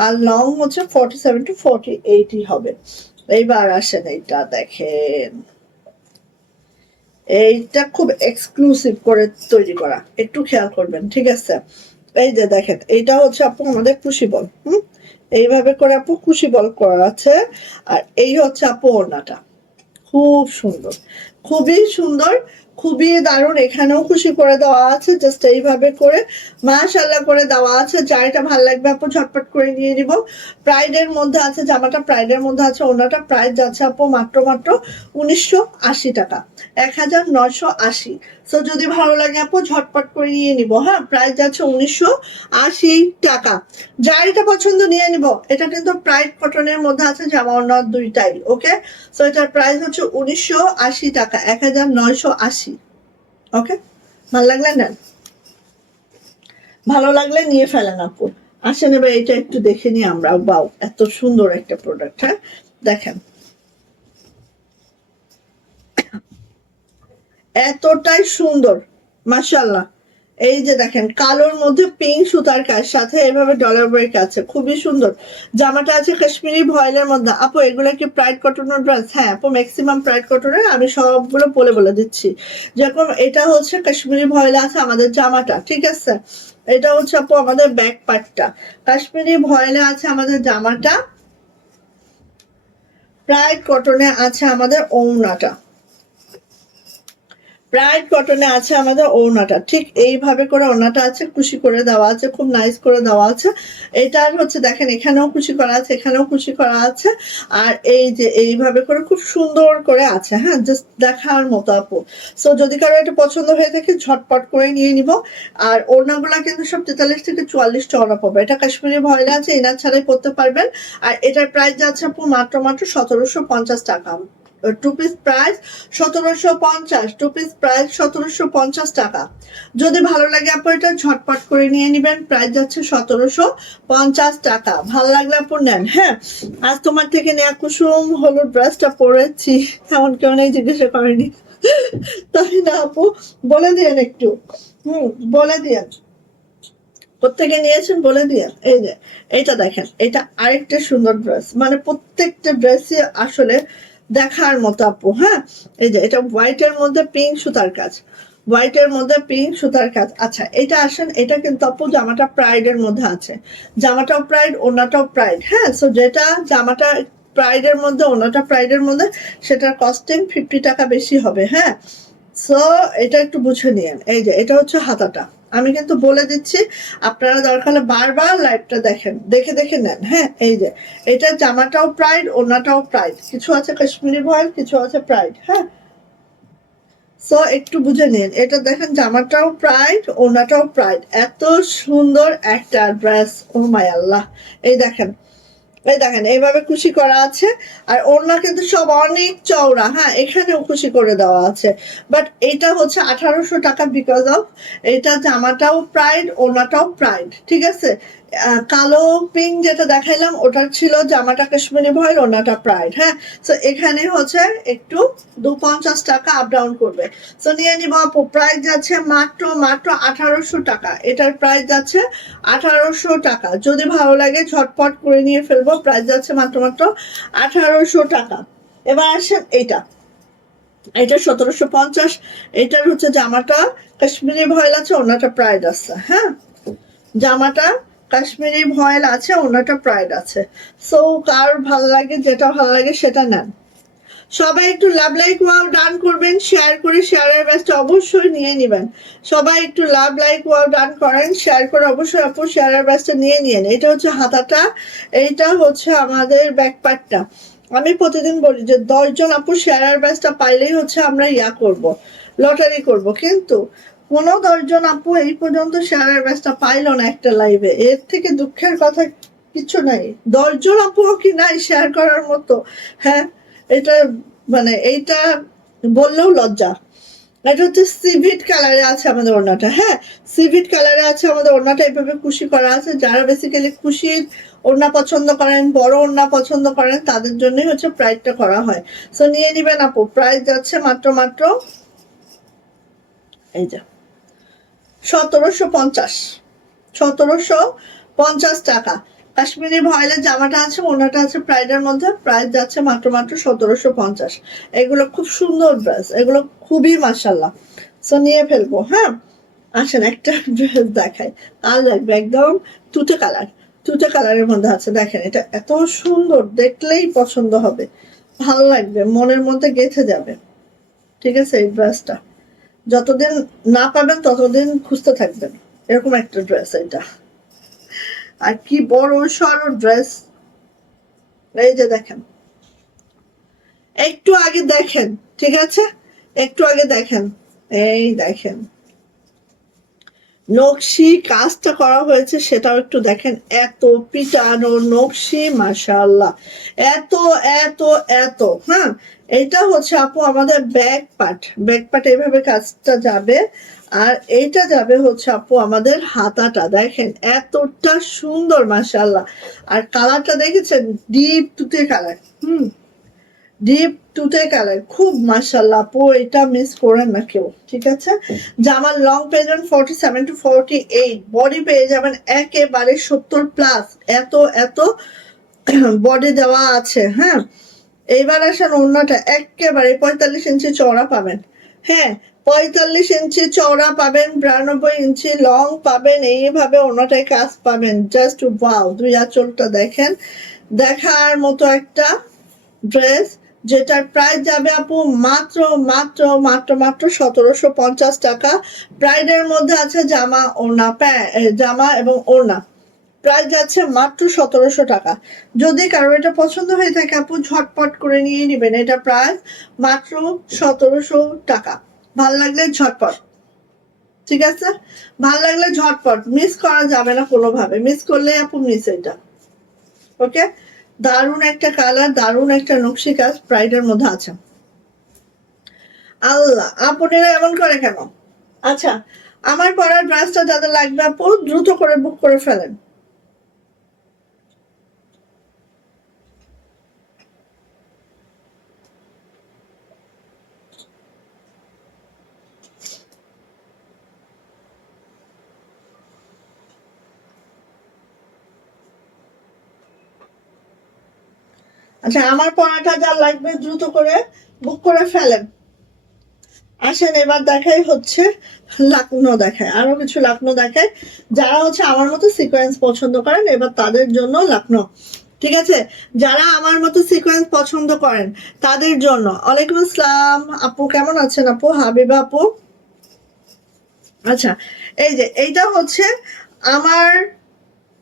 আর লং হচ্ছে 47 to 48 হবে। এইবার আসেন, এইটা দেখেন, এইটা খুব এক্সক্লুসিভ করে তৈরি করা, একটু খেয়াল করবেন, ঠিক আছে। এই যে দেখেন, এইটা হচ্ছে আপু আমাদের খুশি বল। এইভাবে করে আপু খুশি বল করা আছে। আর এই হচ্ছে আপু ওড়নাটা, খুব সুন্দর, খুবই সুন্দর, খুবই দারুণ। এখানেও খুশি করে দেওয়া আছে, জাস্ট এইভাবে করে মাশাআল্লাহ করে দেওয়া আছে। যার এটা ভালো লাগবে আপু ঝটপট করে নিয়ে নিব। প্রাইডের মধ্যে আছে জামাটা, প্রাইডের মধ্যে আছে ওনাটা। প্রাইস যাচ্ছে আপু মাত্র 1980 টাকা, 1980। সো যদি ভালো লাগে আপু ঝটপট করে নিয়ে নিব। হ্যাঁ, প্রাইস যাচ্ছে 1980 টাকা। যার এটা পছন্দ নিয়ে নিব। এটা কিন্তু প্রাইড কটনের মধ্যে আছে, জামা ওড়না দুইটাই। ওকে, সো এটার প্রাইস হচ্ছে 1980 টাকা, 1980। ওকে, ভালো লাগলে নেন, ভালো লাগলে নিয়ে ফেলেন আপু। আসেন এবার এটা একটু দেখে নিই আমরা। বাও, এত সুন্দর একটা প্রোডাক্ট। হ্যাঁ, দেখেন, এতটাই সুন্দর, মাশাআল্লাহ। এই যে দেখেন, কালোর মধ্যে পিঙ্ক সুতার কাজ, সাথে এভাবে ডলার ওয়ার্ক আছে, খুবই সুন্দর। জামাটা আছে কাশ্মীরি ভয়েলের মধ্যে। আপু এগুলো কি প্রাইড কটনের ড্রেস? হ্যাঁ আপু, ম্যাক্সিমাম প্রাইড কটনের। আমি সবগুলো বলে বলে দিচ্ছি। যেরকম এটা হচ্ছে কাশ্মীরি ভয়েলে আছে আমাদের জামাটা, ঠিক আছে। এটা হচ্ছে আপু আমাদের ব্যাক পার্টটা, কাশ্মীরি ভয়েলে আছে আমাদের জামাটা, প্রাইড কটনে আছে আমাদের ওড়নাটা, প্রাইড কটনে আছে আমাদের ওড়নাটা। ঠিক এইভাবে করে ওড়নাটা আছে, খুশি করে দেওয়া আছে, খুব নাইস করে দেওয়া আছে। এটার হচ্ছে দেখেন, এখানেও খুশি করা আছে, এখানেও খুশি করা আছে। আর এই যে এইভাবে করে খুব সুন্দর করে আছে। হ্যাঁ, জাস্ট দেখার মতো আপু। সো যদি কারো এটা পছন্দ হয়ে থাকে ঝটপট করে নিয়ে নিব। আর ওড়নাগুলা কিন্তু সব 43 থেকে 44টা ওড়না পাবে। এটা কাশ্মীরি ভয়েলে আছে, ইনার ছাড়াই পরতে পারবেন। আর এটার প্রাইস যাচ্ছে আপু মাত্র 1750 টাকা। Two piece price 1750, two piece price 1750 টাকা। যদি ভালো লাগে আপু এটা ঝটপট করে নিয়ে নিবেন, প্রাইস যাচ্ছে 1750 টাকা। ভালো লাগলে আপু নেন। হ্যাঁ, আজ তোমার থেকে নেয়া কুসুম হলুদ ড্রেসটা পরেছি, এমন কেউ নেই জিজ্ঞাসা করেনি, তাই না আপু? বলে দিয়েন একটু, বলে দিয়েন প্রত্যেকে নিয়েছেন, বলে দিয়ে। এই যে এইটা দেখেন, এটা আরেকটা সুন্দর ড্রেস, মানে প্রত্যেকটা ড্রেসই আসলে দেখার মতো আপু। হ্যাঁ, এই যে এটা হোয়াইটের মধ্যে পিঙ্ক সুতার কাজ, হোয়াইটের মধ্যে পিঙ্ক সুতার কাজ। আচ্ছা, এটা আসেন, এটা কিন্তু আপু জামাটা প্রাইডের মধ্যে আছে, জামাটাও প্রাইড, ওনাটাও প্রাইড। হ্যাঁ, সো যেটা জামাটা প্রাইডের মধ্যে, ওনাটা প্রাইডের মধ্যে, সেটার কস্টিং 50 টাকা বেশি হবে। হ্যাঁ, সো এটা একটু বুঝে নিন। এই যে এটা হচ্ছে হাতাটা, আমি কিন্তু বলে দিচ্ছি, আপনারা দরকার হলে বারবার লাইভটা দেখেন, দেখে দেখে নেন। হ্যাঁ, এই যে এটা জামাটাও প্রাইড, ওনাটাও প্রাইড, কিছু আছে কাশ্মীরি ভয়েল, কিছু আছে প্রাইড। হ্যাঁ, সো একটু বুঝে নিন। এটা দেখেন, জামাটাও প্রাইড, ওনাটাও প্রাইড। এত সুন্দর একটা ড্রেস, ও মাই আল্লাহ। এই দেখেন, এই দেখেন এইভাবে খুশি করা আছে। আর ওড়না কিন্তু সব অনেক চওড়া। হ্যাঁ, এখানেও খুশি করে দেওয়া আছে। বাট এটা হচ্ছে 1800 টাকা, বিকজ অফ এটা জামাটাও প্রাইড, ওড়নাটাও প্রাইড, ঠিক আছে। কালো পিঙ্ক যেটা দেখাইলাম ওটার ছিল জামাটা কাশ্মীরি ভয়েল, ওড়নাটা প্রাইড। হ্যাঁ, সো এখানে হচ্ছে একটু 250 টাকা আপ ডাউন করবে। সো নিয়ে নিব আপু, প্রাইস যাচ্ছে মাত্র 1800 টাকা। এটার প্রাইস যাচ্ছে 1800 টাকা। যদি ভালো লাগে ঝটপট করে নিয়ে ফেলবো, প্রাইস যাচ্ছে মাত্র 1800 টাকা। এবার আসেন এইটা, এটা 1750। এটার হচ্ছে জামাটা কাশ্মীরি ভয়েল আছে, ওনাটা প্রাইড আছে। হ্যাঁ, জামাটা কাশ্মীরি ভয়েল আছে, ওনাটা প্রাইড আছে। সো কার ভালো লাগে, যেটা ভালো লাগে সেটা নেন। সবাই একটু লাভ লাইক ওয়াও ডান করবেন, শেয়ার করে শেয়ারের ব্যাচটা অবশ্যই নিয়ে নেবেন। সবাই একটু লাভ লাইক ওয়াও ডান করেন, শেয়ার করে অবশ্যই আপু শেয়ারের ব্যাচটা নিয়ে নিন। এটা হচ্ছে হাতাটা, এইটা হচ্ছে আমাদের ব্যাকপার্টটা। আমি প্রতিদিন বলি যে 10 জন আপু শেয়ারের ব্যাচটা পাইলেই হচ্ছে আমরা করব, লটারি করব, কিন্তু কোনো 10 জন আপু এই পর্যন্ত শেয়ারের ব্যাচটা পাইলো না একটা লাইভে। এর থেকে দুঃখের কথা কিছু নাই। 10 জন আপুও কি নাই শেয়ার করার মতো? হ্যাঁ, এটা মানে এইটা বললেও লজ্জা। এটা হচ্ছে সিভিট কালারে আছে আমাদের ওড়নাটা। হ্যাঁ, সিভিট কালারে আছে আমাদের ওড়নাটা, এইভাবে কুশি করা আছে। যারা বেসিক্যালি কুশির ওড়না পছন্দ করেন, বড় ওড়না পছন্দ করেন, তাদের জন্যই হচ্ছে প্রাইসটা করা হয়। সো নিয়ে নিবেন আপু। প্রাইস যাচ্ছে মাত্র এই যে 1750, 1750 টাকা। কাশ্মীরি ভয়েলের জামাটা আছে, ওনাটা আছে প্রাইডের মধ্যে। প্রাইস যাচ্ছে মাত্র 1750। এগুলো খুব সুন্দর ড্রেস, এগুলো খুবই মাশাল্লাহ। সো নিয়ে ফেলবো। হ্যাঁ, আসেন একটা ড্রেস দেখাই, আর লাগবে একদম তুতে কালার। তুতে কালারের মধ্যে আছে, দেখেন এটা এত সুন্দর, দেখলেই পছন্দ হবে, ভালো লাগবে, মনের মধ্যে গেঁথে যাবে। ঠিক আছে, এই ড্রেসটা যতদিন না পাবেন ততদিন খুঁজতে থাকবেন। এরকম একটা ড্রেস এটা, আর কি বড় সড়ো ড্রেস। এই যে দেখেন, একটু আগে দেখেন, ঠিক আছে, একটু আগে দেখেন, এই দেখেন নকশি কাজটা করা হয়েছে, সেটাও একটু দেখেন। এত পিটানো নকশি, মাশাআল্লাহ, এত এত এত। হ্যাঁ, এটা হচ্ছে আপু আমাদের ব্যাক পার্ট। ব্যাক পার্ট এইভাবে কাজটা যাবে, আর এইটা যাবে হচ্ছে আপু আমাদের হাতাটা। দেখেন এতটা সুন্দর, মাশাআল্লাহ। আর কালারটা দেখেছেন, ডিপ তুতে কালার। ডিপ তুতে কালার, খুব মাশাআল্লাহ আপু, এটা মিস করেন না কেউ। ঠিক আছে, জামার লং পেয়ে যাবেন 47 to 48, বডি পেয়ে যাবেন একেবারে 70 প্লাস। এত এত বডি দেওয়া আছে। হ্যাঁ, এইবার আসেন ওড়নাটা, একেবারে 45 ইঞ্চি চওড়া পাবেন। হ্যাঁ, 45 ইঞ্চি চওড়া পাবেন, 92 ইঞ্চি লং পাবেন। এইভাবে ওড়নাটায় কাজ পাবেন, জাস্ট ওয়াও। দুই আঁচলটা দেখেন, দেখার মতো একটা ড্রেস, যেটার প্রাইস যাবে আপু মাত্র মাত্র মাত্র মাত্র 1750 টাকা। প্রাইডের মধ্যে আছে জামা, ওড়না, জামা এবং ওড়না। প্রাইস যাচ্ছে মাত্র 1700 টাকা। যদি কারো এটা পছন্দ হয়ে থাকে আপু ঝটপট করে নিয়ে নেবেন। এটা প্রাইস মাত্র 1700 টাকা। ভাল লাগলে ঝটপট, ঠিক আছে, ভাল লাগলে ঝটপট, মিস করা যাবে না কোনোভাবে। মিস করলে আপু মিস। এটা ওকে, দারুণ একটা কালার, দারুণ একটা নকশি কাজ প্রাইডের মধ্যে আছে। আল্লাহ, আপনারা এমন করে কেন? আচ্ছা, আমার পরার ড্রেসটা যাদের লাগবে আপু দ্রুত করে বুক করে ফেলেন। আচ্ছা, আমার পরাটা যা লাগবে দ্রুত করে বুক করে ফেলেন। আসেন এবার দেখাই হচ্ছে লাকনো, দেখায় আরো কিছু লাকনো দেখায়। যারা হচ্ছে আমার মতো সিকোয়েন্স পছন্দ করেন, এবার তাদের জন্য লাকনো। ঠিক আছে, যারা আমার মতো সিকোয়েন্স পছন্দ করেন তাদের জন্য। ওয়ালাইকুম আসসালাম আপু, কেমন আছেন আপু? হাবিবা আপু। আচ্ছা, এই যে এইটা হচ্ছে আমার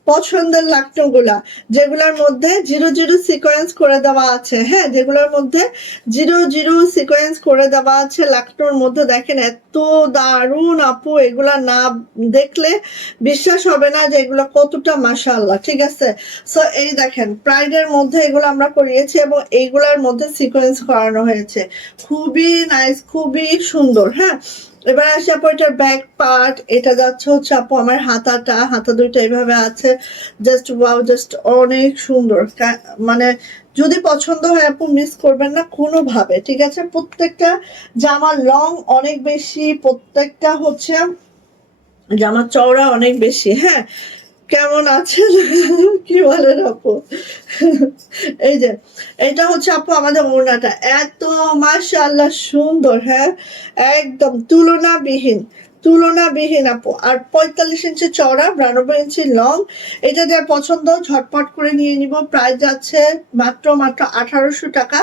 পছন্দের লাকনোগুলা, যেগুলোর মধ্যে জিরো জিরো সিকোয়েন্স করে দেওয়া আছে। হ্যাঁ, যেগুলোর মধ্যে জিরো জিরো সিকোয়েন্স করে দেওয়া আছে লাকনোর মধ্যে। দেখেন এত দারুণ আপু, এগুলা না দেখলে বিশ্বাস হবে না যে এগুলো কতটা মাশাআল্লাহ। ঠিক আছে, সো এই দেখেন প্রাইডের মধ্যে এগুলো আমরা করিয়েছি এবং এইগুলার মধ্যে সিকোয়েন্স করানো হয়েছে। খুবই নাইস, খুবই সুন্দর। হ্যাঁ, এবার আসি আপু এটার ব্যাক পার্ট। এটা যাচ্ছে হচ্ছে আপু আমার হাতাটা, হাতা দুইটা এইভাবে আছে, জাস্ট ওয়াও, জাস্ট অনেক সুন্দর। মানে যদি পছন্দ হয় আপু মিস করবেন না কোনোভাবে। ঠিক আছে, প্রত্যেকটা জামার লং অনেক বেশি, প্রত্যেকটা হচ্ছে জামার চওড়া অনেক বেশি। হ্যাঁ, কেমন আছেন? কি বলেন আপু? এই যে এটা হচ্ছে আপু আমাদের ওড়নাটা, এত মাশাআল্লাহ সুন্দর। হ্যাঁ, একদম তুলনাবিহীন, তুলনাবিহীন আপু। আর 45 ইঞ্চি চওড়া, 92 ইঞ্চি লং। এটা যার পছন্দ ঝটপট করে নিয়ে নিব। প্রাইস যাচ্ছে মাত্র 1800 টাকা।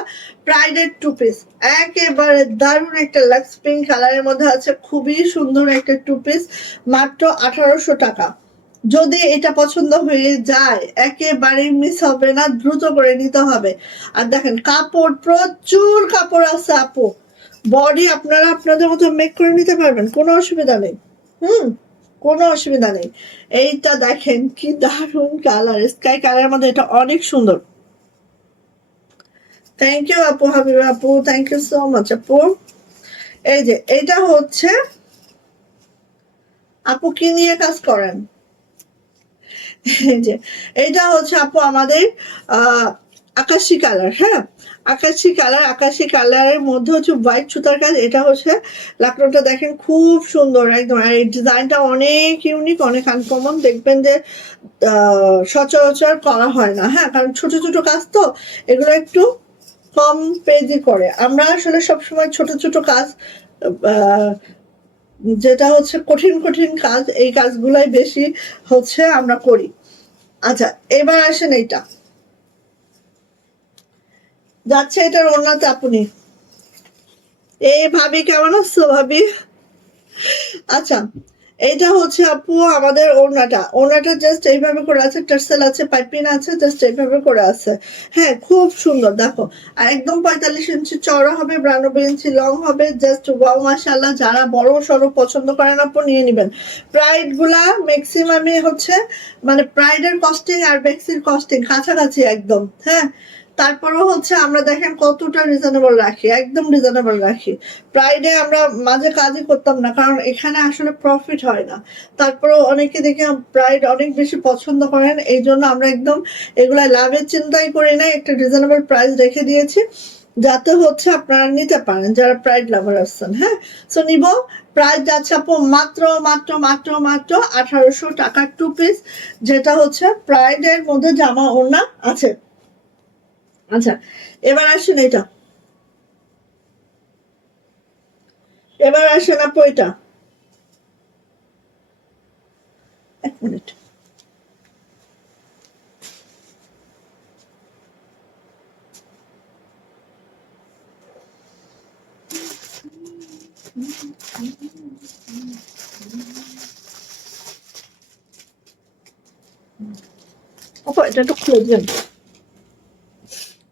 প্রাইডের টু পিস, একেবারে দারুণ একটা লাক্স পিঙ্ক কালারের মধ্যে আছে, খুবই সুন্দর একটা টু পিস, মাত্র 1800 টাকা। যদি এটা পছন্দ হয়ে যায় একেবারে মিস হবে না, দ্রুত করে নিতে হবে। আর দেখেন কাপড়, প্রচুর কাপড় আছে আপু। বডি আপনারা আপনাদের মতো মেক করে নিতে পারবেন, কোনো অসুবিধা নেই। কোনো অসুবিধা নেই। এইটা দেখেন কি দারুণ কালার, স্কাই কালারের মধ্যে, এটা অনেক সুন্দর। থ্যাংক ইউ আপু, হাবিবা আপু, থ্যাংক ইউ সো মাচ আপু। এই যে এটা হচ্ছে, আপু কি নিয়ে কাজ করেন? এই যে এটা হচ্ছে আপু আমাদের আকাশি কালার। হ্যাঁ, আকাশি কালার, আকাশি কালারের মধ্যে হচ্ছে হোয়াইট সুতার কাজ। এটা হচ্ছে লাকড়াটা দেখেন খুব সুন্দর একদম, আর এই ডিজাইনটা অনেক ইউনিক, অনেক আনকমন। দেখবেন যে সচরাচর করা হয় না। হ্যাঁ, কারণ ছোট ছোট কাজ তো, এগুলো একটু কম পেজে করে। আমরা আসলে সবসময় ছোট ছোট কাজ, যেটা হচ্ছে কঠিন কঠিন কাজ, এই কাজগুলাই বেশি হচ্ছে আমরা করি। আচ্ছা, এবার আসেন এইটা যাচ্ছে, এটার ওড়নাতে আপনি। এই ভাবি কেমন আছো ভাবি? আচ্ছা, এটা হচ্ছে আপু আমাদের ওড়নাটা জাস্ট এইভাবে করে আছে, টার্সেল আছে, পাইপিং আছে, জাস্ট এইভাবে করে আছে। হ্যাঁ, খুব সুন্দর দেখো। আর একদম 45 ইঞ্চি চওড়া হবে, 92 ইঞ্চি লং হবে, জাস্ট ওয়াও মাশাআল্লাহ। যারা বড় সড়ো পছন্দ করেন আপু নিয়ে নেবেন। প্রাইড গুলা ম্যাক্সিমামই হচ্ছে, মানে প্রাইডের কস্টিং আর বেক্সির কস্টিং কাছাকাছি একদম। হ্যাঁ, তারপরেও হচ্ছে আমরা দেখেন কতটা রিজনেবল রাখি, একদম রিজনেবল রাখি। প্রাইডে আমরা মাঝে কাজই করতাম না, কারণ এখানে আসলে প্রফিট হয় না। তারপরেও অনেকে দেখে প্রাইড অনেক বেশি পছন্দ করেন, এই জন্য আমরা একদম এগুলা লাভের চিন্তাই করি না, একটা রিজনেবল প্রাইস রেখে দিয়েছি, যাতে হচ্ছে আপনারা নিতে পারেন যারা প্রাইড লাভার আসছেন। হ্যাঁ, সো নিব। প্রাইস যাচ্ছে আপু মাত্র মাত্র মাত্র মাত্র 1800 টাকার টু পিস, যেটা হচ্ছে প্রাইডের মধ্যে জামা ওড়না আছে। আচ্ছা, এবার আসেন এটা, এবার আসেন আপু এটা। এক মিনিট। আপু এটা একটু খুলে দিন।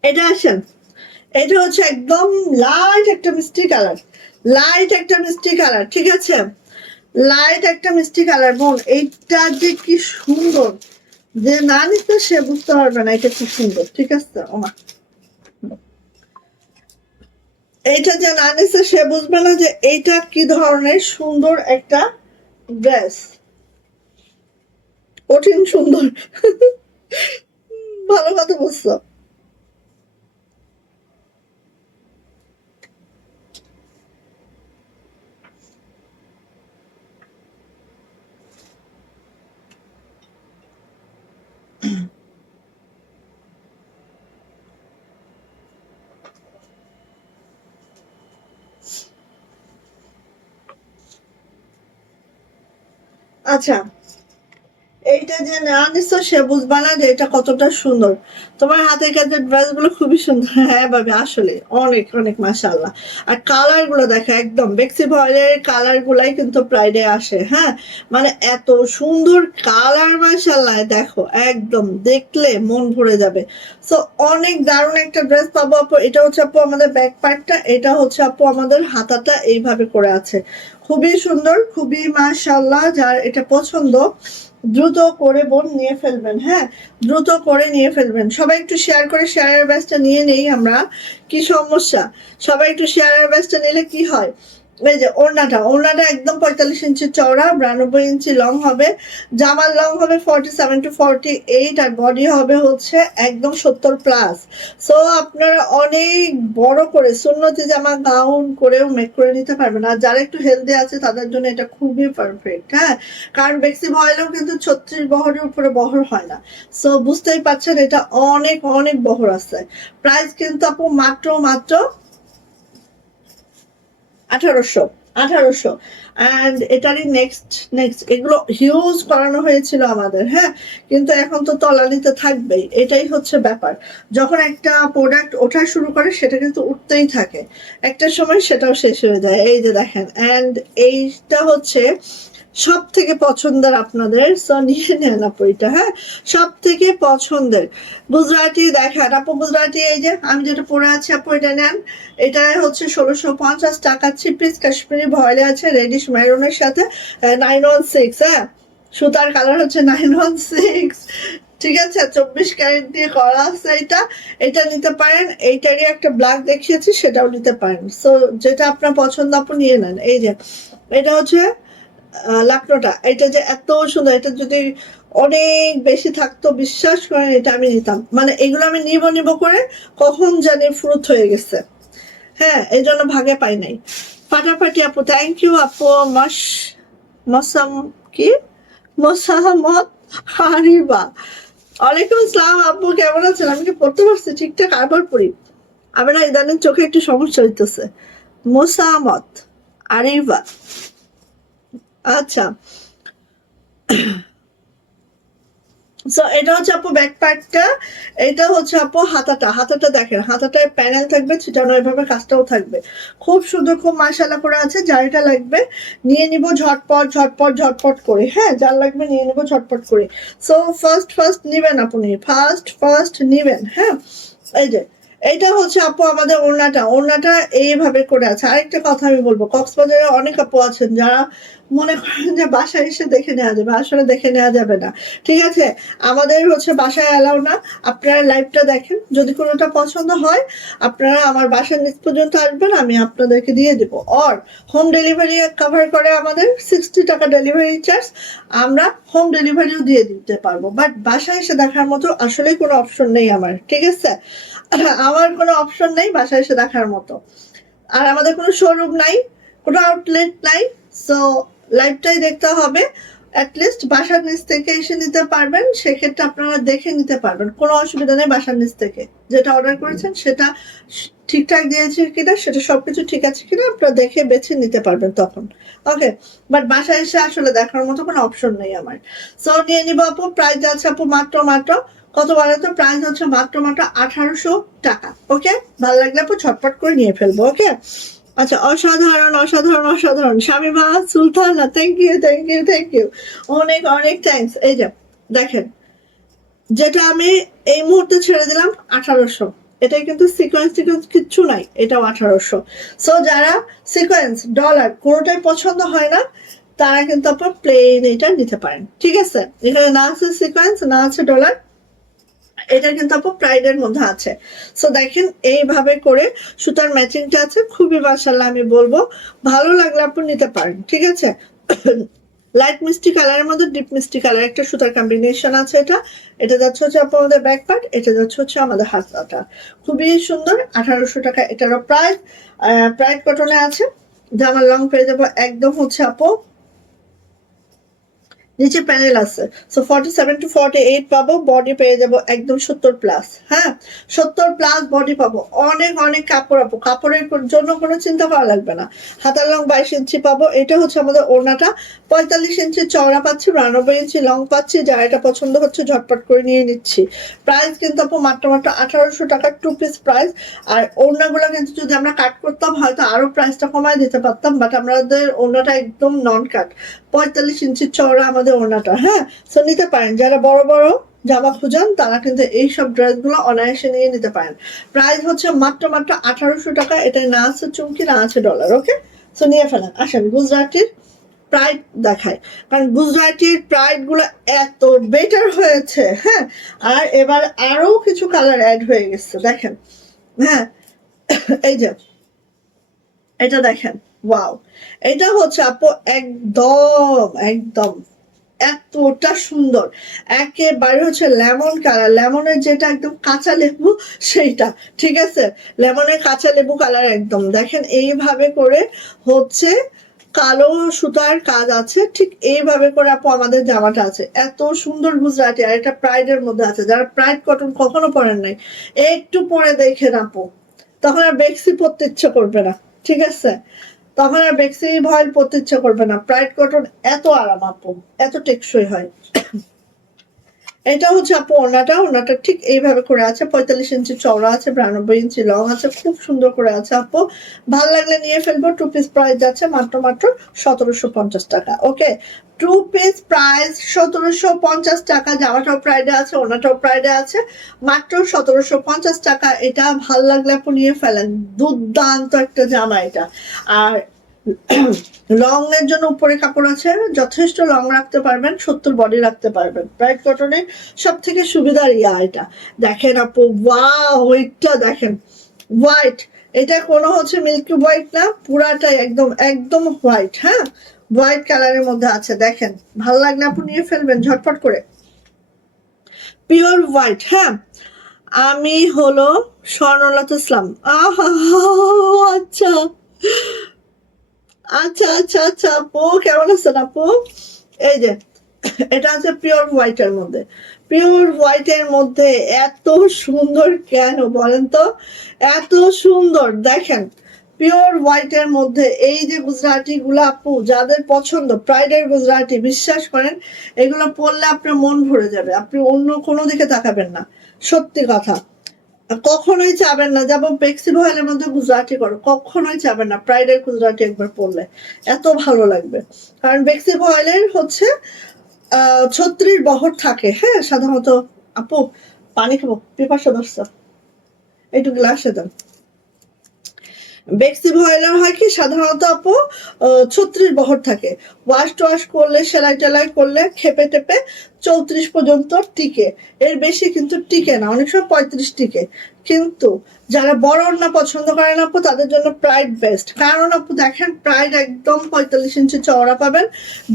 এটা আসেন, এটা হচ্ছে একদম লাইট একটা মিষ্টি কালার, লাইট একটা মিষ্টি কালার, ঠিক আছে? লাইট একটা মিষ্টি কালার। বোন এইটা যে কি সুন্দর, যে না নিতে সে বুঝতে পারবে না এটা কি সুন্দর, ঠিক আছে? ওমা, এইটা যে না নিছে সে বুঝবে না যে এইটা কি ধরনের সুন্দর একটা ড্রেস, কঠিন সুন্দর। ভালো কথা বলছো। আচ্ছা, এইটা যে না নিছো সে বুঝবা না যে এটা কতটা সুন্দর। তোমার হাতের কাজের ড্রেস গুলো খুবই সুন্দর। হ্যাঁ ভাবি, আসলে অনেক অনেক মাশাআল্লাহ। আর কালার গুলো দেখো, একদম বেক্সি ভয়েলের কালার গুলাই কিন্তু প্রাইডে আসে। হ্যাঁ, মানে এত সুন্দর কালার মাশাআল্লাহ, দেখো একদম দেখলে মন ভরে যাবে। সো অনেক দারুণ একটা ড্রেস পাবো আপু। এটা হচ্ছে আপু আমাদের ব্যাক পার্টটা, এটা হচ্ছে আপু আমাদের হাতাটা এইভাবে করে আছে, খুবই সুন্দর, খুবই মাশাআল্লাহ। যার এটা পছন্দ দ্রুত করে বোন নিয়ে ফেলবেন। হ্যাঁ, দ্রুত করে নিয়ে ফেলবেন। সবাই একটু শেয়ার করে, শেয়ারের ব্যাচটা নিয়ে নেই আমরা, কি সমস্যা? সবাই একটু শেয়ারের ব্যাচটা নিলে কি হয়? এই যে ওড়নাটা একদম 45 ইঞ্চি চওড়া, 92 ইঞ্চি লং হবে। জামার লং হবে 47 to 48, আর বডি হবে হচ্ছে একদম 70 প্লাস। সো আপনারা অনেক বড় করে সুন্নতি জামা গাউন করেও মেক করে নিতে পারবেন। আর যারা একটু হেলদি আছে তাদের জন্য এটা খুবই পারফেক্ট। হ্যাঁ, কারণ বেক্সি ভয়েলেও কিন্তু 36 বহরের উপরে বহর হয় না। সো বুঝতেই পারছেন এটা অনেক অনেক বহর আছে। প্রাইস কিন্তু আপু মাত্র মাত্র 1800। 1800। অ্যান্ড এটারই নেক্সট নেক্সট এগুলো হিউজ করানো হয়েছিল আমাদের, হ্যাঁ, কিন্তু এখন তো তলানিতে থাকবেই, এটাই হচ্ছে ব্যাপার। যখন একটা প্রোডাক্ট ওঠা শুরু করে সেটা কিন্তু উঠতেই থাকে, একটা সময় সেটাও শেষ হয়ে যায়। এই যে দেখেন, অ্যান্ড এইটা হচ্ছে সব থেকে পছন্দের আপনাদের, সো নিয়ে নেন আপু এটা, হ্যাঁ, সব থেকে পছন্দের গুজরাটি দেখান আপু। গুজরাটি এই যে আমি যেটা পরে আছি আপু, এটা নেন। এটা হচ্ছে 1650 টাকা, থ্রি পিস কাশ্মীরি ভয়েলে আছে, রেডিশ মেরুনের সাথে 916, হ্যাঁ, সুতার কালার হচ্ছে 916, ঠিক আছে, 24 ক্যারেট দিয়ে করা আছে এটা। এটা নিতে পারেন, এইটারই একটা ব্ল্যাক দেখিয়েছি সেটাও নিতে পারেন। সো যেটা আপনার পছন্দ আপু নিয়ে নেন। এই যে এটা হচ্ছে লাকড়োটা, এটা যে এত সুন্দর, এটা যদি অনেক বেশি থাকতো বিশ্বাস করেন এটা আমি নিতাম, মানে এগুলো আমি নিব নিব করে কখন জানি ফ্রুট হয়ে গেছে, হ্যাঁ, এই জন্য ভাগে পাই নাই। ফাটাফাটি আপু, থ্যাংক ইউ আপু। মসাম কি মোসাহামত হারিবা, ওয়ালাইকুম আসসালাম আপু, কেমন আছেন? আমি কি পড়তে পারছি ঠিকঠাক? আবার পড়ি, আমি না ইদানিং চোখে একটু সমস্যা হইতেছে। মোসাহামত আরিবা, আচ্ছা। সো এটা হচ্ছে আপু ব্যাক পার্টটা, এটা হচ্ছে আপু হাতাটা। হাতাটা দেখেন, হাতাটায় প্যানেল থাকবে, ছিটানো এভাবে কাজটাও থাকবে, খুব সুন্দর, খুব মাশাআল্লাহ করে আছে। যার এটা লাগবে নিয়ে নিব ঝটপট ঝটপট ঝটপট করে, হ্যাঁ, যার লাগবে নিয়ে নিব ঝটপট করে। সো ফার্স্ট নিবেন আপনি, ফার্স্ট নিবেন, হ্যাঁ। এই যে এইটা হচ্ছে আপু আমাদের ওড়নাটা, ওড়নাটা এইভাবে করে আছে। আরেকটা কথা আমি বলবো, কক্সবাজারে অনেক আপু আছেন যারা মনে করেন যে বাসায় এসে দেখে নেওয়া যাবে, আসলে দেখে নেওয়া যাবে না, ঠিক আছে, আমাদের হচ্ছে বাসায় অ্যালাউ না। আপনারা লাইভটা দেখেন, যদি কোনোটা পছন্দ হয় আপনারা আমার বাসার নিচ পর্যন্ত আসবেন, আমি আপনাদেরকে দিয়ে দেবো। অর হোম ডেলিভারি কভার করে আমাদের 60 টাকা ডেলিভারি চার্জ, আমরা হোম ডেলিভারিও দিয়ে দিতে পারবো, বাট বাসায় এসে দেখার মতো আসলে কোনো অপশন নেই আমার, ঠিক আছে, আমার কোনো অপশন নেই বাসায় এসে দেখার মতো। আর আমাদের কোনো শোরুম নাই, কোনো আউটলেট নাই। সো লাইভটাই দেখতে হবে, অ্যাটলিস্ট বাসার নিচ থেকে এসে নিতে পারবেন, সেক্ষেত্রে আপনারা দেখে নিতে পারবেন, কোনো অসুবিধা নেই। বাসার নিচ থেকে যেটা অর্ডার করেছেন সেটা ঠিকঠাক দিয়েছে কিনা, সেটা সবকিছু ঠিক আছে কিনা আপনারা দেখে বেছে নিতে পারবেন তখন, ওকে। বাট বাসায় এসে আসলে দেখার মতো কোনো অপশন নেই আমার। সো নিয়ে নিব আপু, প্রাইস আছে আপু মাত্র কত বলেন তো, প্রাইস হচ্ছে মাত্র 1800 টাকা, ওকে। ভালো লাগলে আপু ঝটপট করে নিয়ে ফেলবো, ওকে। আচ্ছা, অসাধারণ অসাধারণ অসাধারণ শামিমা সুলতানা, থ্যাংক ইউ, অনেক অনেক থ্যাংকস। এই যে দেখেন, যেটা আমি এই মুহূর্তে ছেড়ে দিলাম 1800, এটাই কিন্তু সিকোয়েন্স কিচ্ছু নাই, এটাও 1800। সো যারা সিকোয়েন্স ডলার কোনোটাই পছন্দ হয় না তারা কিন্তু আপনার প্লেন এটা নিতে পারেন, ঠিক আছে। এখানে না আছে সিকোয়েন্স, না আছে ডলার, এটা কিন্তু আপু প্রাইডের মধ্যে আছে। সো দেখেন এইভাবে করে সুতার ম্যাচিংটা আছে, খুবই মাশাআল্লাহ আমি বলবো, ভালো লাগলে আপু নিতে পারেন, ঠিক আছে। লাইট মিষ্টি কালারের মধ্যে ডিপ মিষ্টি কালার একটা সুতার কম্বিনেশন আছে। এটা এটা যাচ্ছে হচ্ছে আপু আমাদের ব্যাক পার্ট, এটা যাচ্ছে হচ্ছে আমাদের হাতাটা, খুবই সুন্দর। 1800 টাকা এটারও প্রাইস। প্রাইড কটনে আছে, জামার লং পেয়ে যাবো একদম হচ্ছে আপু, নিচে প্যানেল আছে। সো 47 to 48 পাবো, বডি পেয়ে যাবো একদম 70+, হ্যাঁ, 70+ বডি পাবো, অনেক অনেক কাপড় আপু, কাপড়ের জন্য কোনো চিন্তা করা লাগবে না। হাতার লং 22 ইঞ্চি পাবো। এটা হচ্ছে আমাদের ওড়নাটা, 45 ইঞ্চি চওড়া পাচ্ছি, 92 ইঞ্চি লং পাচ্ছি। যার এটা পছন্দ হচ্ছে ঝটপট করে নিয়ে নিচ্ছি। প্রাইস কিন্তু আপু মাত্র 1800 টাকা, 2 পিস প্রাইস। আর ওড়নাগুলো কিন্তু যদি আমরা কাট করতাম হয়তো আরো প্রাইসটা কমায় দিতে পারতাম, বাট আমাদের ওড়নাটা একদম নন কাট, 45 ইঞ্চি চওড়া আমাদের ওড়নাটা, হ্যাঁ। সো নিতে পারেন, যারা বড় বড় জামা খুঁজান তারা কিন্তু এইসব ড্রেসগুলো অনায়াসে নিয়ে নিতে পারেন। প্রাইস হচ্ছে মাত্র 1800 টাকা। এটা না আছে চুমকি, না আছে ডলার, ওকে। সো নিয়ে ফেলেন। আসেন গুজরাটির প্রাইড দেখায়, কারণ গুজরাটির প্রাইড গুলো এত বেটার হয়েছে, হ্যাঁ। আর এবার আরো কিছু কালার অ্যাড হয়ে গেছে, দেখেন, হ্যাঁ। এই যে এটা দেখেন, ওয়াও, এটা হচ্ছে আপু একদম একদম এতটা সুন্দর, একেবারে হচ্ছে লেমন কালার, লেমনের যেটা একদম কাঁচা লেবু সেইটা, ঠিক আছে, লেমনের কাঁচা লেবু কালার একদম। দেখেন এইভাবে করে হচ্ছে কালো সুতার কাজ আছে, ঠিক এইভাবে করে আপু আমাদের জামাটা আছে, এত সুন্দর গুজরাটি। আর এটা প্রাইডের মধ্যে আছে, যারা প্রাইড কটন কখনো পরেন নাই একটু পরে দেখেন আপু, তখন আর বেক্সি পরতে ইচ্ছে করবে না, ঠিক আছে। তখন আর বেক্সি ভয়েল পরতে ইচ্ছা করবে না। প্রাইড কটন এত আরাম আপু, এত টেকসই হয়। এটা হচ্ছে আপু ওড়নাটা ঠিক এইভাবে করে আছে, 45 ইঞ্চি চওড়া আছে, 92 ইঞ্চি লং আছে, খুব সুন্দর করে আছে আপু। ভাল লাগলে নিয়ে ফেলবো। 2 পিস প্রাইস যাচ্ছে মাত্র 1750 টাকা। ওকে, 2 পিস প্রাইস 1750 টাকা। জামাটাও প্রাইডে আছে, ওড়নাটাও প্রাইডে আছে, মাত্র 1750 টাকা। এটা ভাল লাগলে আপু নিয়ে ফেলেন, দুর্দান্ত একটা জামা এটা। আর লং এর জন্য উপরে কাপড় আছে, যথেষ্ট লং রাখতে পারবেন, 70 বডি রাখতে পারবেন। ব্রাইট কটনের সব থেকে সুবিধার এটা দেখেন আপু, ওয়াও, এটা দেখেন হোয়াইট, এটা কোনো হচ্ছে মিল্কি হোয়াইট না, পুরাটাই একদম একদম হোয়াইট। হ্যাঁ, হোয়াইট কালারের মধ্যে আছে, দেখেন ভালো লাগলে আপু নিয়ে ফেলবেন ঝটপট করে। Pure white. হ্যাঁ, আমি হলো স্বর্ণলতা ইসলাম। আহা, আচ্ছা আচ্ছা আচ্ছা আচ্ছা আপু, কেমন আছেন আপু? এই যে এটা আছে পিওর হোয়াইটের মধ্যে। পিওর হোয়াইটের মধ্যে এত সুন্দর কেন বলেন তো, এত সুন্দর দেখেন। পিওর হোয়াইটের মধ্যে এই যে গুজরাটি গুলো আপু, যাদের পছন্দ প্রাইডের গুজরাটি, বিশ্বাস করেন এগুলো পরলে আপনার মন ভরে যাবে, আপনি অন্য কোনো দিকে তাকাবেন না। সত্যি কথা, কখনোই চাবেন না যাবো বেক্সি ভয়েলের মধ্যে গুজরাটি করো, কখনোই চাবেন না। প্রাইডের গুজরাটি একবার পরলে এত ভালো লাগবে। কারণ বেক্সি ভয়েলের হচ্ছে 36 বহর থাকে। হ্যাঁ, সাধারণত আপু পানি খাবো, পিপাসা ধরছে, একটু গ্লাসে দেন। বেক্সি ভয়েলের হয় কি সাধারণত আপু 36 বহর থাকে। ওয়াশ করলে, সেলাই টেলাই করলে, খেপে টেপে 34 পর্যন্ত টিকে, এর বেশি কিন্তু টিকে না, অনেক সময় 35 টিকে। কিন্তু যারা বড় ওড়না পছন্দ করেন আপু, তাদের জন্য প্রাইড বেস্ট। কারণ আপু দেখেন, প্রাইড একদম 45 ইঞ্চি চওড়া পাবেন,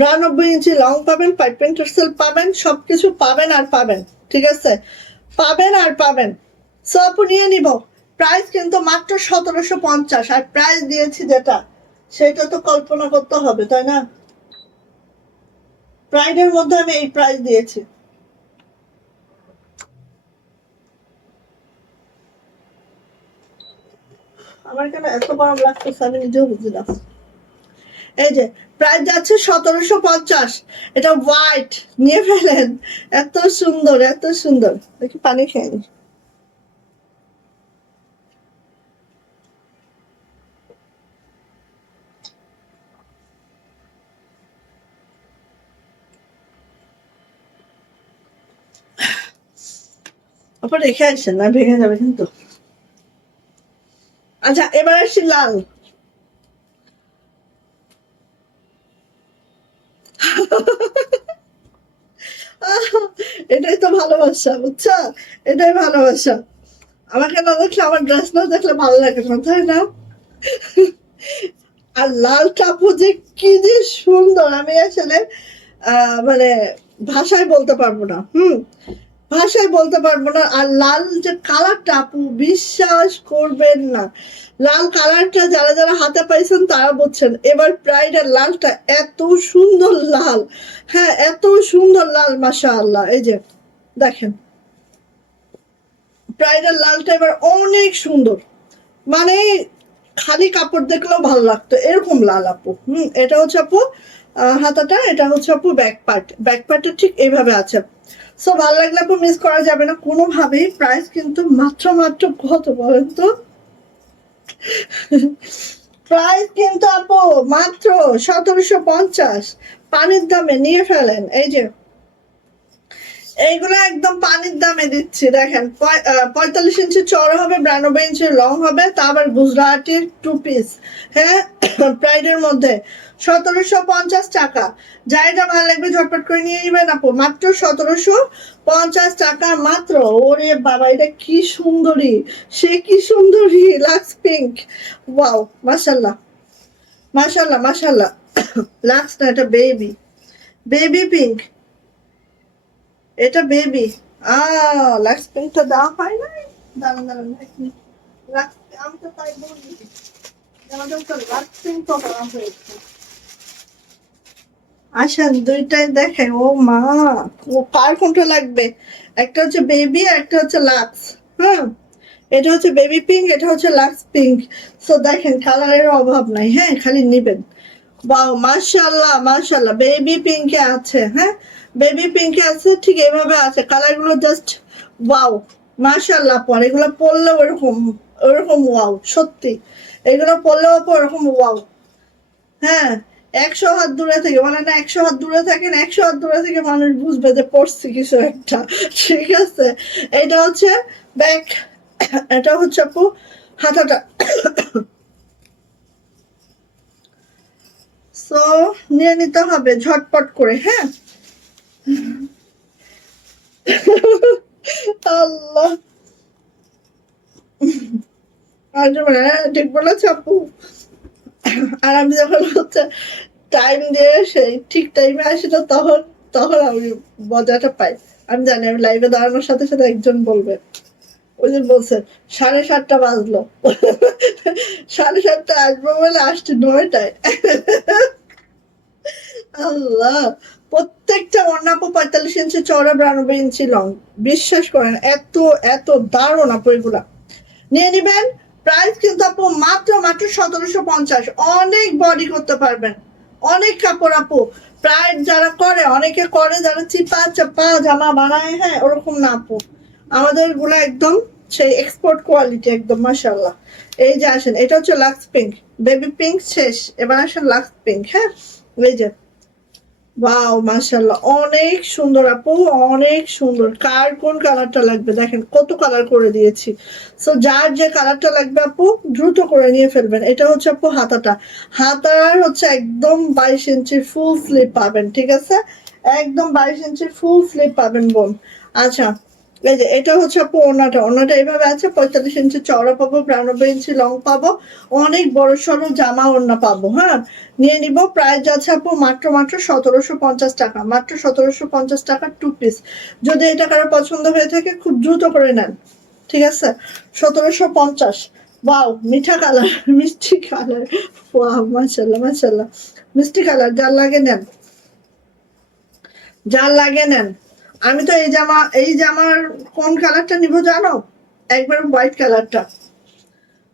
92 ইঞ্চি লং পাবেন, পাইপেন টার্সেল পাবেন, সবকিছু পাবেন আর পাবেন। ঠিক আছে, পাবেন আর পাবেন। সো আপু নিয়ে নিব। প্রাইস কিন্তু মাত্র 1750। আর প্রাইস দিয়েছি যেটা, সেটা তো কল্পনা করতে হবে, তাই না? প্রাইডের মধ্যে আমি এই প্রাইস দিয়েছি। আমার কেন এত গরম লাগতেছে আমি নিজেও বুঝি না। এই যে প্রাইস যাচ্ছে 1750। এটা হোয়াইট, নিয়ে ফেলেন, এত সুন্দর এত সুন্দর। দেখি পানি খেয়ে নি। তারপর রেখে আসেন, না ভেঙে যাবে কিন্তু। আচ্ছা, এবার আসি লাল। এটাই তো ভালোবাসা, বুঝছো? এটাই ভালোবাসা। আমাকে না দেখলে, আমার ড্রেস না দেখলে ভালো লাগে না, তাই না? আর লাল টাপু যে কি যে সুন্দর, আমি আসলে মানে ভাষায় বলতে পারবো না। ভাষায় বলতে পারবো না। আর লাল যে কালারটা আপু, বিশ্বাস করবেন না, লাল কালারটা যারা যারা হাতে পাইছেন তারা বুঝছেন। এবার প্রাইডের লালটা এত সুন্দর লাল, হ্যাঁ এত সুন্দর লাল, মাশাআল্লাহ। এই যে দেখেন, প্রাইডের লালটা এবার অনেক সুন্দর, মানে খালি কাপড় দেখলেও ভালো লাগতো এরকম লাল আপু। এটা হচ্ছে আপু হাতাটা, এটা হচ্ছে আপু ব্যাক পার্টটা ঠিক এইভাবে আছে। সো ভালো লাগলে আপু মিস করা যাবে না কোনোভাবেই। প্রাইস কিন্তু মাত্র কত বলেন তো? প্রাইস কিন্তু আপু মাত্র 1750। পানির দামে নিয়ে ফেলেন। এই যে এইগুলো একদম পানির দামে দিচ্ছি। দেখেন 45 ইঞ্চি চওড়া হবে, 92 ইঞ্চি লং হবে, তা আবার গুজরাটির 2 পিস। হ্যাঁ, প্রাইডের মধ্যে 1750 টাকা। যাইটা ভালো লাগবে ঝটপট করে নিয়ে নিবেন আপু, মাত্র 1750 টাকা মাত্র। ওরে বাবা, এটা কি সুন্দরী, সে কি সুন্দরী, লাক্স পিঙ্ক। ওয়াও, মাশাল্লাহ মাশাল্লাহ মাশাল্লাহ। লাক্স না, এটা বেবি, বেবি পিঙ্ক, এটা বেবি। লাক্স পিঙ্কটা দেওয়া হয় না। দাঁড়ান দাঁড়ান, আমি তো তাই বলি, আমাদের তো লাক্স পিঙ্ক তো দেওয়া হয়েছে। আসেন দুইটাই দেখে। ও মা, ও কার কোনটা লাগবে? একটা হচ্ছে বেবি আর একটা হচ্ছে লাক্স। হ্যাঁ, এটা হচ্ছে বেবি পিঙ্ক, এটা হচ্ছে লাক্স পিঙ্ক। সো দেখেন কালারের অভাব নাই, হ্যাঁ খালি নিবেন। বাও মাশাআল্লাহ মাশাআল্লাহ, বেবি পিঙ্কে আছে, হ্যাঁ বেবি পিঙ্কে আছে, ঠিক এভাবে আছে কালারগুলো, জাস্ট ওয়াও মাশাআল্লাহ। পরে এগুলো পরলেও ওরকম ওরকম ওয়াও, সত্যি এগুলো পরলেও ওরকম ওয়াও। হ্যাঁ 100 হাত দূরে থেকে, মানে না 100 হাত দূরে থাকেন, 100 হাত দূরে থেকে মানুষ বুঝবে যে পড়ছি কিছু একটা, ঠিক আছে। এটা হচ্ছে ব্যাক, এটা হচ্ছে আপু হাতাটা। সো নিয়ে নিতে হবে ঝটপট করে, হ্যাঁ। আল্লাহ, আর ঠিক বলেছে আপু। আর আমি যখন হচ্ছে টাইম দিয়ে সেই ঠিক টাইমে আসি না, তখন তখন আমি মজাটা পাই। আমি জানি আমি লাইভে দাঁড়ানোর সাথে সাথে একজন বলবে, ওই যে বলছে 7:30 বাজলো, 7:30 আসবো বলে আসছি 9টায়। আল্লাহ, প্রত্যেকটা ওড়না আপু 45 ইঞ্চি চওড়া, 92 ইঞ্চি লং। বিশ্বাস করেন এত এত দারুণ আপু এগুলা, নিয়ে নিবেন। প্রাইস কিন্তু আপু মাত্র মাত্র 1750। অনেক বডি করতে পারবেন, অনেক কাপড় আপু। প্রায় যারা করে, অনেকে করে যারা চিপা চাপা জামা বানায়, হ্যাঁ ওরকম না আপু, আমাদের গুলো একদম সেই এক্সপোর্ট কোয়ালিটি একদম মাশাআল্লাহ। এই যে আসেন, এটা হচ্ছে লাক্স পিঙ্ক, বেবি পিঙ্ক শেষ, এবার আসেন লাক্স পিঙ্ক, হ্যাঁ এই যে ওয়াও মাশাআল্লাহ, অনেক সুন্দর আপু, অনেক সুন্দর। কার কোন কালারটা লাগবে দেখেন, কত কালার করে দিয়েছি। সো যার যে কালারটা লাগবে আপু দ্রুত করে নিয়ে ফেলবেন। এটা হচ্ছে আপু হাতাটা, হাতার হচ্ছে একদম 22 ইঞ্চি ফুল স্লিভ পাবেন, ঠিক আছে, একদম 22 ইঞ্চি ফুল স্লিভ পাবেন বোন। আচ্ছা, এই যে এটা হচ্ছে আপু ওড়নাটা, ওড়নাটা এইভাবে আছে, 45 ইঞ্চি চওড়া পাবো, 92 ইঞ্চি লং পাবো, অনেক বড় সড়ো জামা ওড়না পাবো, হ্যাঁ। নিয়ে নিব, প্রাইস যাচ্ছে আপু মাত্র মাত্র 1750 টাকা, মাত্র 1750 টাকা 2 পিস। যদি এটা কারো পছন্দ হয়ে থাকে খুব দ্রুত করে নেন, ঠিক আছে। 1750। ওয়াও মিঠা কালার, মিষ্টি কালার, ওয়াও মাশাআল্লাহ মাশাআল্লাহ, মিষ্টি কালার, যার লাগে নেন, যার লাগে নেন। আমি তো এই জামার কোন কালারটা নিব জানো, একবার হোয়াইট কালারটা,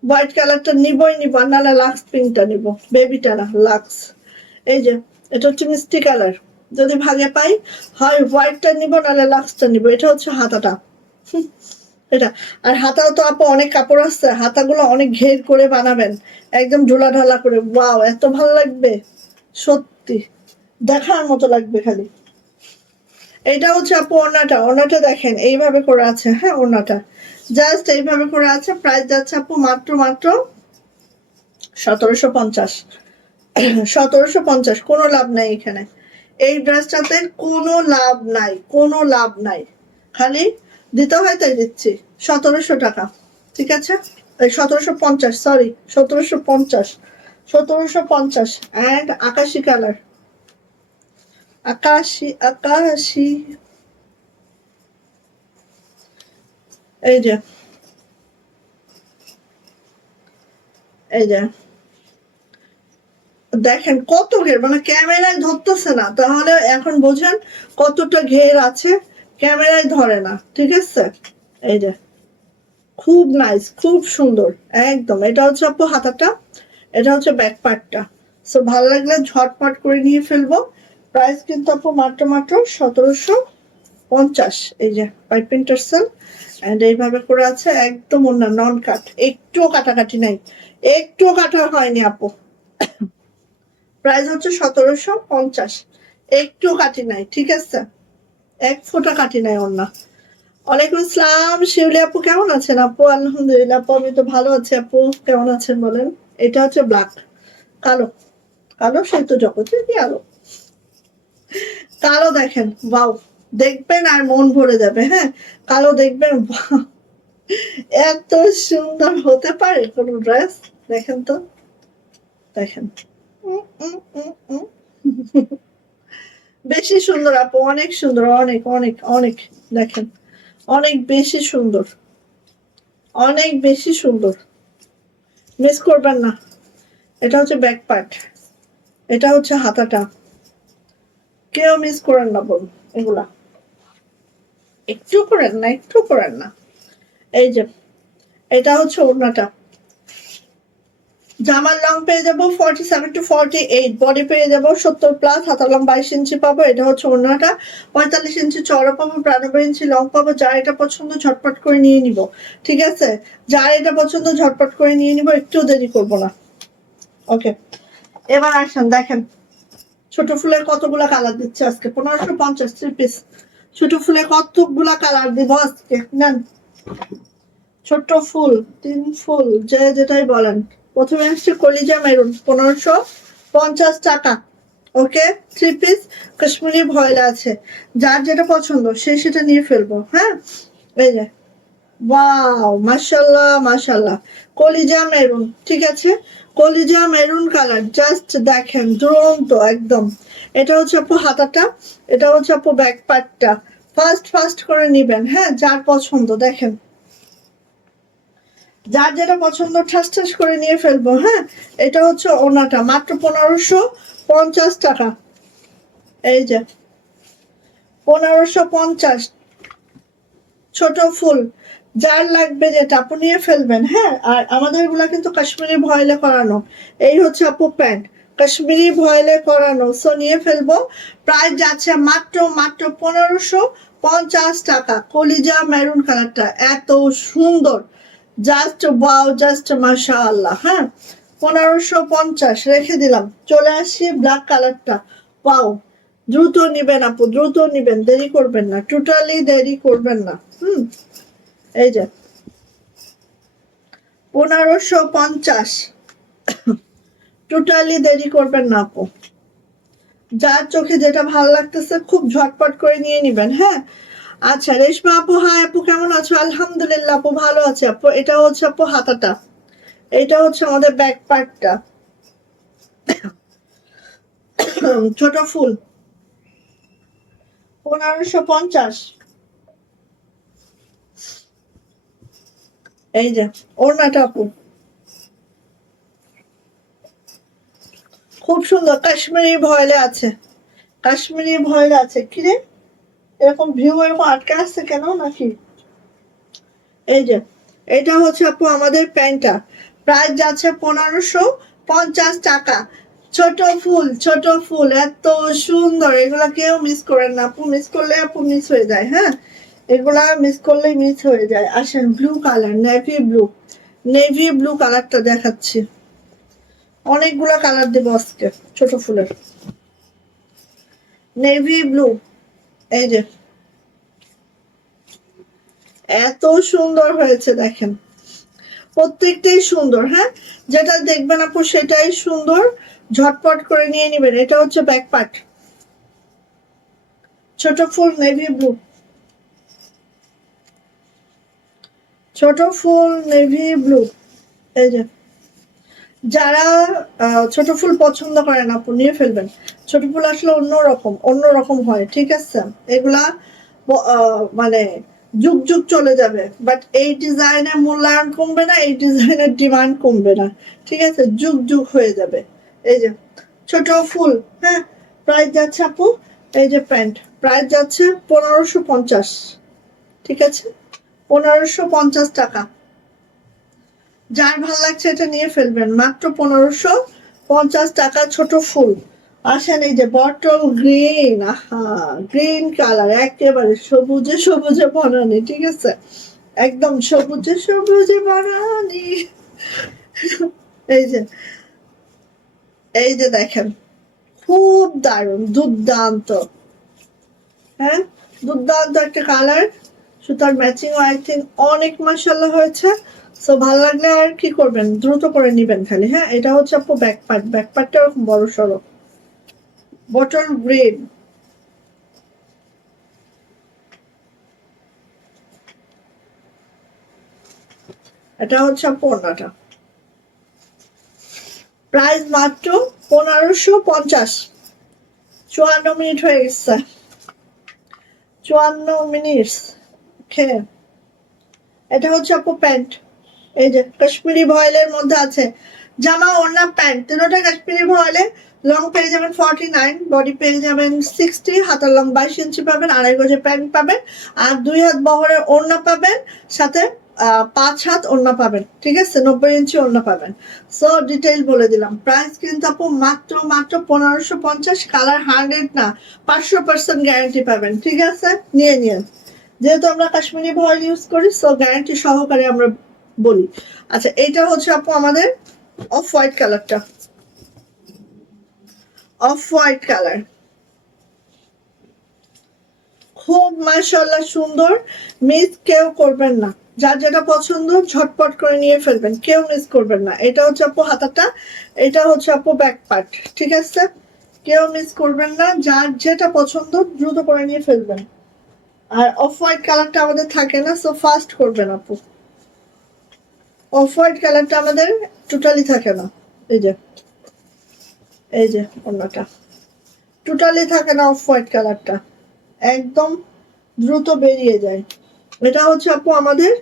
হোয়াইট কালারটা নিবই নিব, আর নাহলে লাক্স পিঙ্কটা নিব, বেবিটা না লাক্স। এই যে এটা হচ্ছে মিষ্টি কালার, যদি ভাগে পাই হয় হোয়াইটটা নিব নাহলে লাক্সটা নিব। এটা হচ্ছে হাতাটা, এটা। আর হাতাও তো আপু অনেক কাপড় আছে, হাতাগুলো অনেক ঘের করে বানাবেন, একদম ঢোলা ঢালা করে, ওয়াও এত ভালো লাগবে, সত্যি দেখার মতো লাগবে খালি। এটা হচ্ছে আপু ওড়নাটা, ওড়নাটা দেখেন এইভাবে করে আছে, হ্যাঁ ওড়নাটা জাস্ট এইভাবে করে আছে। প্রাইস যাচ্ছে আপু মাত্র মাত্র 1750। 1750, কোনো লাভ নাই এখানে, এই ড্রেসটাতে কোনো লাভ নাই, কোনো লাভ নাই, খালি দিতে হয় তাই দিচ্ছি। 1700 টাকা, ঠিক আছে, 1750, সরি 1750, 1750। অ্যান্ড আকাশি কালার, আকাশি আকাশি, এই যে এই যে দেখেন কত ঘের, মানে ক্যামেরায় ধরতেছে না, তাহলে এখন বোঝেন কতটা ঘের আছে, ক্যামেরায় ধরে না, ঠিক আছে। এই যে খুব নাইস, খুব সুন্দর একদম। এটা হচ্ছে আপু হাতাটা, এটা হচ্ছে ব্যাক পার্টটা। সো ভালো লাগলে ঝটপট করে নিয়ে ফেলবো। প্রাইস কিন্তু আপু মাত্র মাত্র 1750। এই যে পাইপিং টার্সেল, এন্ড এইভাবে করে আছে, একদম অন্য নন কাট, একটুও কাটাকাটি নাই, একটুও কাটা হয়নি আপু। প্রাইস হচ্ছে 1750, একটু কাটি নাই, ঠিক আছে, এক ফোঁটা কাটি নাই ওর না। ওয়ালাইকুম আসসালাম শিউলি আপু, কেমন আছেন আপু? আলহামদুলিল্লাহ আপু, আমি তো ভালো আছি আপু, কেমন আছেন বলেন। এটা হচ্ছে ব্ল্যাক, কালো, কালো সেই তো জগতে কি আলো, কালো দেখেন বাউ, দেখবেন আর মন ভরে যাবে, হ্যাঁ কালো দেখবেন, এত সুন্দর হতে পারে কোন ড্রেস, দেখেন তো, দেখেন উম, উম, উম, উম। বেশি সুন্দর আপু, অনেক সুন্দর, অনেক অনেক অনেক, দেখেন অনেক বেশি সুন্দর, অনেক বেশি সুন্দর, মিস করবেন না। এটা হচ্ছে ব্যাক পার্ট, এটা হচ্ছে হাতাটা, কেউ মিস করেন না বোন, এগুলা একটু করেন না, একটু করেন না। এই যে এটা হচ্ছে ওড়নাটা। জামার লং পেয়ে যাবো 47 to 48, বডি পেয়ে যাবো 70+, হাতার লং 22 ইঞ্চি পাবো। এটা হচ্ছে ওড়নাটা। 45 ইঞ্চি চওড়া পাবো, 92 ইঞ্চি লং পাবো। যার এটা পছন্দ ঝটপট করে নিয়ে নিব, ঠিক আছে? যার এটা পছন্দ ঝটপট করে নিয়ে নিব, একটু দেরি করব না। ওকে, এবার আসেন দেখেন ছোট ফুলের কতগুলা কালার দিচ্ছে আজকে। 1550 3 পিস ছোট ফুলে কতগুলা কালার দিব আজকে। নেন ছোট ফুল, 3 ফুল, যে যেটাই বলেন। প্রথমে আসছে কলিজা মেরুন, 1550 টাকা। ওকে, 3 পিস কাশ্মীরি ভয়েল আছে। যার যেটা পছন্দ সে সেটা নিয়ে ফেলবো। হ্যাঁ, এই যে ওয়াও, মাশাআল্লাহ মাশাআল্লাহ, কলিজা মেরুন, ঠিক আছে? কলিজা মেরুন কালার, জাস্ট দেখেন দুরন্ত একদম। এটা হচ্ছে আপু হাতাটা, এটা হচ্ছে আপু ব্যাক পার্টটা। ফাস্ট করে নিবেন, হ্যাঁ, যার পছন্দ। দেখেন যার যেটা পছন্দ ঠাস ঠাস করে নিয়ে ফেলবো। হ্যাঁ, এটা হচ্ছে ওনাটা, মাত্র 1550 টাকা। এই যে 1550 ছোট ফুল, যার লাগবে যেটা আপু নিয়ে ফেলবেন। হ্যাঁ, আর আমাদের এগুলা কিন্তু কাশ্মীরি ভয়েলে করানো। এই হচ্ছে আপু প্যান্ট, কাশ্মীরি ভয়েলে করানো, সো নিয়ে ফেলবো। প্রাইস যাচ্ছে মাত্র 1550 টাকা। কলিজা মেরুন কালারটা এত সুন্দর, জাস্ট ওয়াও, জাস্ট মাশাআল্লাহ। হ্যাঁ, 1550 রেখে দিলাম। চলে আসি ব্ল্যাক কালারটা। ওয়াও, দ্রুত নিবেন আপু, দ্রুত নিবেন, দেরি করবেন না, টোটালি দেরি করবেন না। এই যে 1550, টোটালি দেরি করবেন না আপু। যার চোখে যেটা ভালো লাগতেছে খুব ঝটপট করে নিয়ে নিবেন। হ্যাঁ, আচ্ছা রেশমা আপু, হাই আপু, কেমন আছো? আলহামদুলিল্লাহ আপু, ভালো আছে আপু। এটা হচ্ছে আপু হাতাটা, এটা হচ্ছে আমাদের ব্যাক পার্টটা। ছোট ফুল 1550। এই যে ওড়নাটা আপু, খুব সুন্দর, কাশ্মীরি ভয়েলে আছে, কাশ্মীরি ভয়েলে আছে। কিরে এরকম ভিউ এরকম আটকে আসছে কেন নাকি? এই যে এটা হচ্ছে আপু আমাদের প্যান্টটা। প্রাইস যাচ্ছে 1550 টাকা। ছোট ফুল, ছোট ফুল এত সুন্দর, এগুলা কেউ মিস করেন না আপু, মিস করলে আপু মিস হয়ে যায়। হ্যাঁ, এগুলা মিস করলেই মিস হয়ে যায়। আসেন blue colour, navy blue, navy blue কালারটা দেখাচ্ছি। অনেকগুলা কালার দেবো আজকে ছোট ফুলের। নেভি ব্লু, এই যে এত সুন্দর হয়েছে দেখেন, প্রত্যেকটাই সুন্দর। হ্যাঁ, যেটা দেখবেন আপু সেটাই সুন্দর, ঝটপট করে নিয়ে নিবেন। এটা হচ্ছে ব্যাক পার্ট, ছোট ফুল নেভি ব্লু, ছোট ফুল নেভি ব্লু। এই যে যারা ছোট ফুল পছন্দ করেন আপু নিয়ে ফেলবেন। ছোট ফুল আসলে অন্যরকম হয়, ঠিক আছে? এগুলা মানে যুগ যুগ চলে যাবে, বাট এই ডিজাইনের মূল্যায়ন কমবে না, এই ডিজাইনের ডিমান্ড কমবে না, ঠিক আছে? যুগ যুগ হয়ে যাবে। এই যে ছোট ফুল। হ্যাঁ, প্রাইস যাচ্ছে আপু, এই যে প্যান্ট, প্রাইস যাচ্ছে 1550, ঠিক আছে? 1550 টাকা। যার ভালো লাগছে এটা নিয়ে ফেলবেন, মাত্র 1550 টাকা। ছোট ফুল। আসেন এই যে বটল গ্রিন, আহা, গ্রিন কালার, একেবারে সবুজে সবুজে বনানি, ঠিক আছে? একদম সবুজে সবুজে বনানি। এই যে, এই যে দেখেন, খুব দারুণ, দুর্দান্ত। হ্যাঁ, দুর্দান্ত একটা কালার, সুতার ম্যাচিং আই থিঙ্ক অনেক মাশাআল্লাহ হয়েছে। সো ভালো লাগলে আর কি করবেন, দ্রুত করে নিবেন খালি। হ্যাঁ, এটা হচ্ছে আপু ব্যাক পার্ট, ব্যাক পার্টটা ওরকম বড় সড়ো, বটল গ্রিন। এটা হচ্ছে আপু ওড়নাটা। প্রাইস মাত্র 1550। 54 মিনিট হয়ে গেছে, 54 মিনিট। ওকে, এটা হচ্ছে আপু প্যান্ট। এই যে কাশ্মীরি ভয়েলের মধ্যে আছে জামা, ওড়না, প্যান্ট, তিনটা কাশ্মীরি ভয়েলে। লং পেয়ে যাবেন 49, বডি পেয়ে যাবেন 60, হাতার লং 22 ইঞ্চি পাবেন, আড়াই গজে প্যান্ট পাবেন, আর 2 হাত বহরের ওড়না পাবেন, সাথে 5 হাত ওড়না পাবেন, ঠিক আছে, 90 ইঞ্চি ওড়না পাবেন। সো ডিটেইল বলে দিলাম। প্রাইস কিন্তু আপু মাত্র 1550, কালার 100 না 500% গ্যারান্টি পাবেন, ঠিক আছে, নিয়ে নিন। যেহেতু আমরা কাশ্মীরি ভয়েল ইউজ করি, সো গ্যারান্টি সহকারে আমরা বলি। আচ্ছা, এইটা হচ্ছে আপু আমাদের অফ হোয়াইট কালারটা, অফ হোয়াইট কালার, খুব মাশাআল্লাহ সুন্দর। মিস কেউ করবেন না, যার যেটা পছন্দ ঝটপট করে নিয়ে ফেলবেন, কেউ মিস করবেন না। এটা হচ্ছে আপু হাতাটা, এটা হচ্ছে আপু ব্যাক পার্ট, ঠিক আছে, কেউ মিস করবেন না, যার যেটা পছন্দ দ্রুত করে নিয়ে ফেলবেন। আর অফ হোয়াইট কালারটা আমাদের থাকে না, সো ফাস্ট করবেন আপু। অফ হোয়াইট কালারটা আমাদের টোটালি থাকে না, এই যে এই যে অন্যটা টোটালি থাকে না, অফ হোয়াইট কালারটা একদম দ্রুত বেরিয়ে যায়। এটা হচ্ছে আপু আমাদের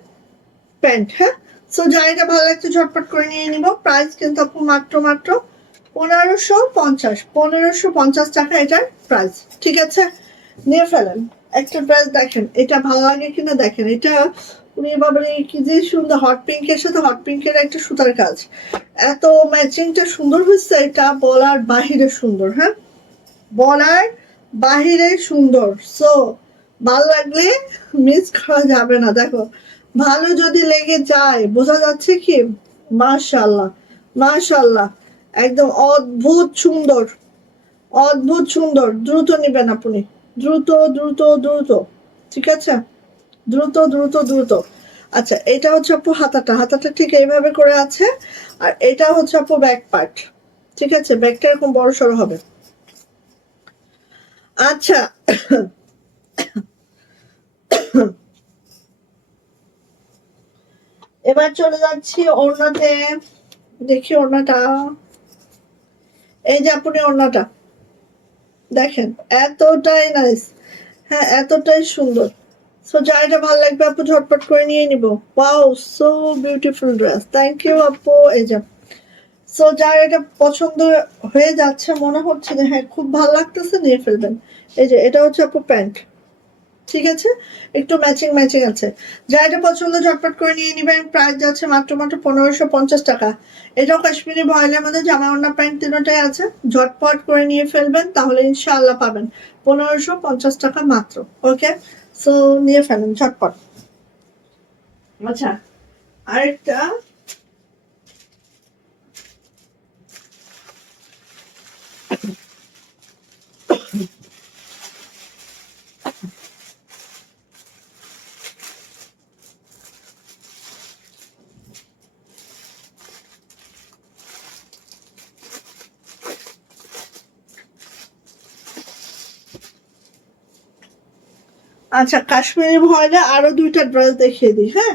প্যান্ট। হ্যাঁ, সো যা এটা ভালো লাগছে ঝটপট করে নিয়ে নিব। প্রাইস কিন্তু আপু মাত্র 1550 টাকা এটার প্রাইস, ঠিক আছে, নিয়ে ফেলেন। একটা ড্রেস দেখেন, এটা ভালো লাগে কিনা দেখেন। এটা উনি বাবারে কি যে সুন্দর, হট পিঙ্কের সাথে হট পিঙ্কের একটা সুতার কাজ, এত ম্যাচিংটা সুন্দর হচ্ছে, এটা বলার বাহিরে সুন্দর। হ্যাঁ, বলার বাহিরে সুন্দর। সো ভালো লাগলে মিস করা যাবে না। দেখো, ভালো যদি লেগে যায়, বোঝা যাচ্ছে কি, মাশাআল্লাহ মাশাআল্লাহ, একদম অদ্ভুত সুন্দর, অদ্ভুত সুন্দর। দ্রুত নিবেন আপনি, দ্রুত দ্রুত দ্রুত, ঠিক আছে, দ্রুত দ্রুত দ্রুত। আচ্ছা, এটা হচ্ছে আপু হাতাটা, হাতাটা ঠিক এইভাবে করে আছে। আর এটা হচ্ছে আপু ব্যাক পার্ট, ঠিক আছে, ব্যাকটা এরকম বড় সড়ো হবে। আচ্ছা, এবার চলে যাচ্ছি ওড়নাতে। দেখি ওড়নাটা, এই যে আপনি ওড়নাটা দেখেন, এতটাই নাইস, হ্যাঁ এতটাই সুন্দর। সো যা এটা ভালো লাগবে আপু ঝটপট করে নিয়ে নিব। Wow, so beautiful dress, thank you আপু। এই যে, সো যার এটা পছন্দ হয়ে যাচ্ছে, মনে হচ্ছে যে হ্যাঁ খুব ভালো লাগতেছে, নিয়ে ফেলবেন। এই যে এটা হচ্ছে আপু প্যান্ট, ঠিক আছে, একটু ম্যাচিং ম্যাচিং আছে। যা এটা পছন্দ ঝটপট করে নিয়ে নিবেন। প্রাইস যাচ্ছে মাত্র 1550 টাকা। এটাও কাশ্মীরি ভয়েলের মধ্যে জামা ওড়না প্যান্ট তিনটাই আছে। ঝটপট করে নিয়ে ফেলবেন, তাহলে ইনশাআল্লাহ পাবেন 1550 টাকা মাত্র। ওকে, সো নিয়ে ফেলেন ঝটপট। আচ্ছা, আরেকটা, আচ্ছা কাশ্মীরি ভয়েলে আরো দুইটা ড্রেস দেখিয়ে দিই। হ্যাঁ,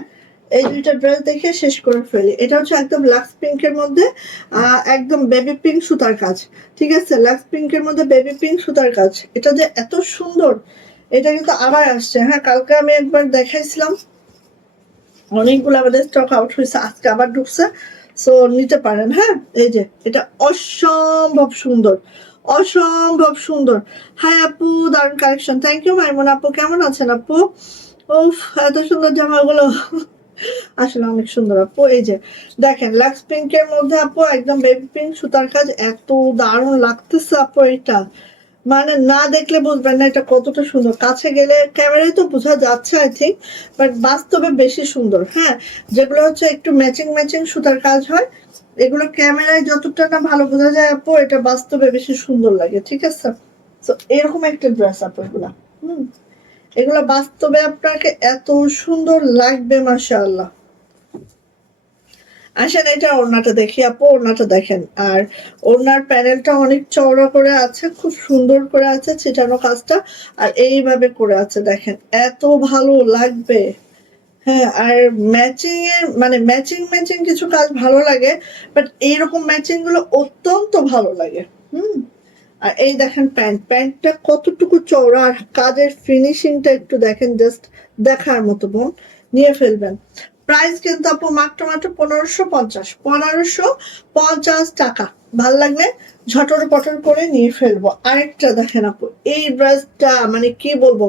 এই দুইটা ড্রেস দেখে শেষ করে ফেলি। এটা হচ্ছে একদম লাক্স পিঙ্কের মধ্যে একদম বেবি পিঙ্ক সুতার কাজ, ঠিক আছে, লাক্স পিঙ্কের মধ্যে বেবি পিঙ্ক সুতার কাজ। এটা যে এত সুন্দর, এটা কিন্তু আবার আসছে। হ্যাঁ, কালকে আমি একবার দেখাইছিলাম, অনেকগুলো আমাদের স্টক আউট হয়েছে, আজকে আবার ঢুকছে, সো নিতে পারেন। হ্যাঁ, এই যে এটা অসম্ভব সুন্দর, অসম্ভব সুন্দর। হাই আপু, দারুণ কালেকশন, থ্যাংক ইউ মাইমুন আপু। কেমন আছেন আপু? উফ, এত সুন্দর জামাগুলো, আসলে অনেক সুন্দর আপু। এই যে দেখেন, লাক্স পিঙ্কের মধ্যে আপু একদম বেবি পিঙ্ক সুতার কাজ, এত দারুণ লাগতেছে আপু। এটা মানে না দেখলে বুঝবেন না এটা কতটা সুন্দর, কাছে গেলে ক্যামেরায় তো বোঝা যাচ্ছে আই থিঙ্ক, বাট বাস্তবে বেশি সুন্দর। হ্যাঁ, যেগুলো হচ্ছে একটু ম্যাচিং ম্যাচিং সুতার কাজ হয়, এগুলো ক্যামেরায় যতটা না ভালো বোঝা যায় আপু, এটা বাস্তবে বেশি সুন্দর লাগে, ঠিক আছে। তো এরকম একটা ড্রেস আপু এগুলা, এগুলো বাস্তবে আপনাকে এত সুন্দর লাগবে, মাশাআল্লাহ। আসেন এটা ওড়নাটা দেখি আপু, ওড়নাটা দেখেন। আর ওড়নার প্যানেলটা অনেক চওড়া করে আছে, খুব সুন্দর করে আছে ছিটানো কাজটা, আর এইভাবে করে আছে দেখেন, এত ভালো লাগবে। হ্যাঁ, আর ম্যাচিং এর মানে ম্যাচিং ম্যাচিং কিছু কাজ ভালো লাগে, বাট এইরকম ম্যাচিং গুলো অত্যন্ত ভালো লাগে। আর এই দেখেন প্যান্ট, প্যান্টটা কতটুকু চওড়া, আর কাজের ফিনিশিংটা একটু দেখেন, জাস্ট দেখার মতো। বোন, নিয়ে ফেলবেন। প্রাইস কিন্তু আপু মাত্র 1550 টাকা। ভাল লাগলে ঝটর পটর করে নিয়ে ফেলবো। আরেকটা দেখেন আপু, এই ড্রেসটা মানে কি বলবো,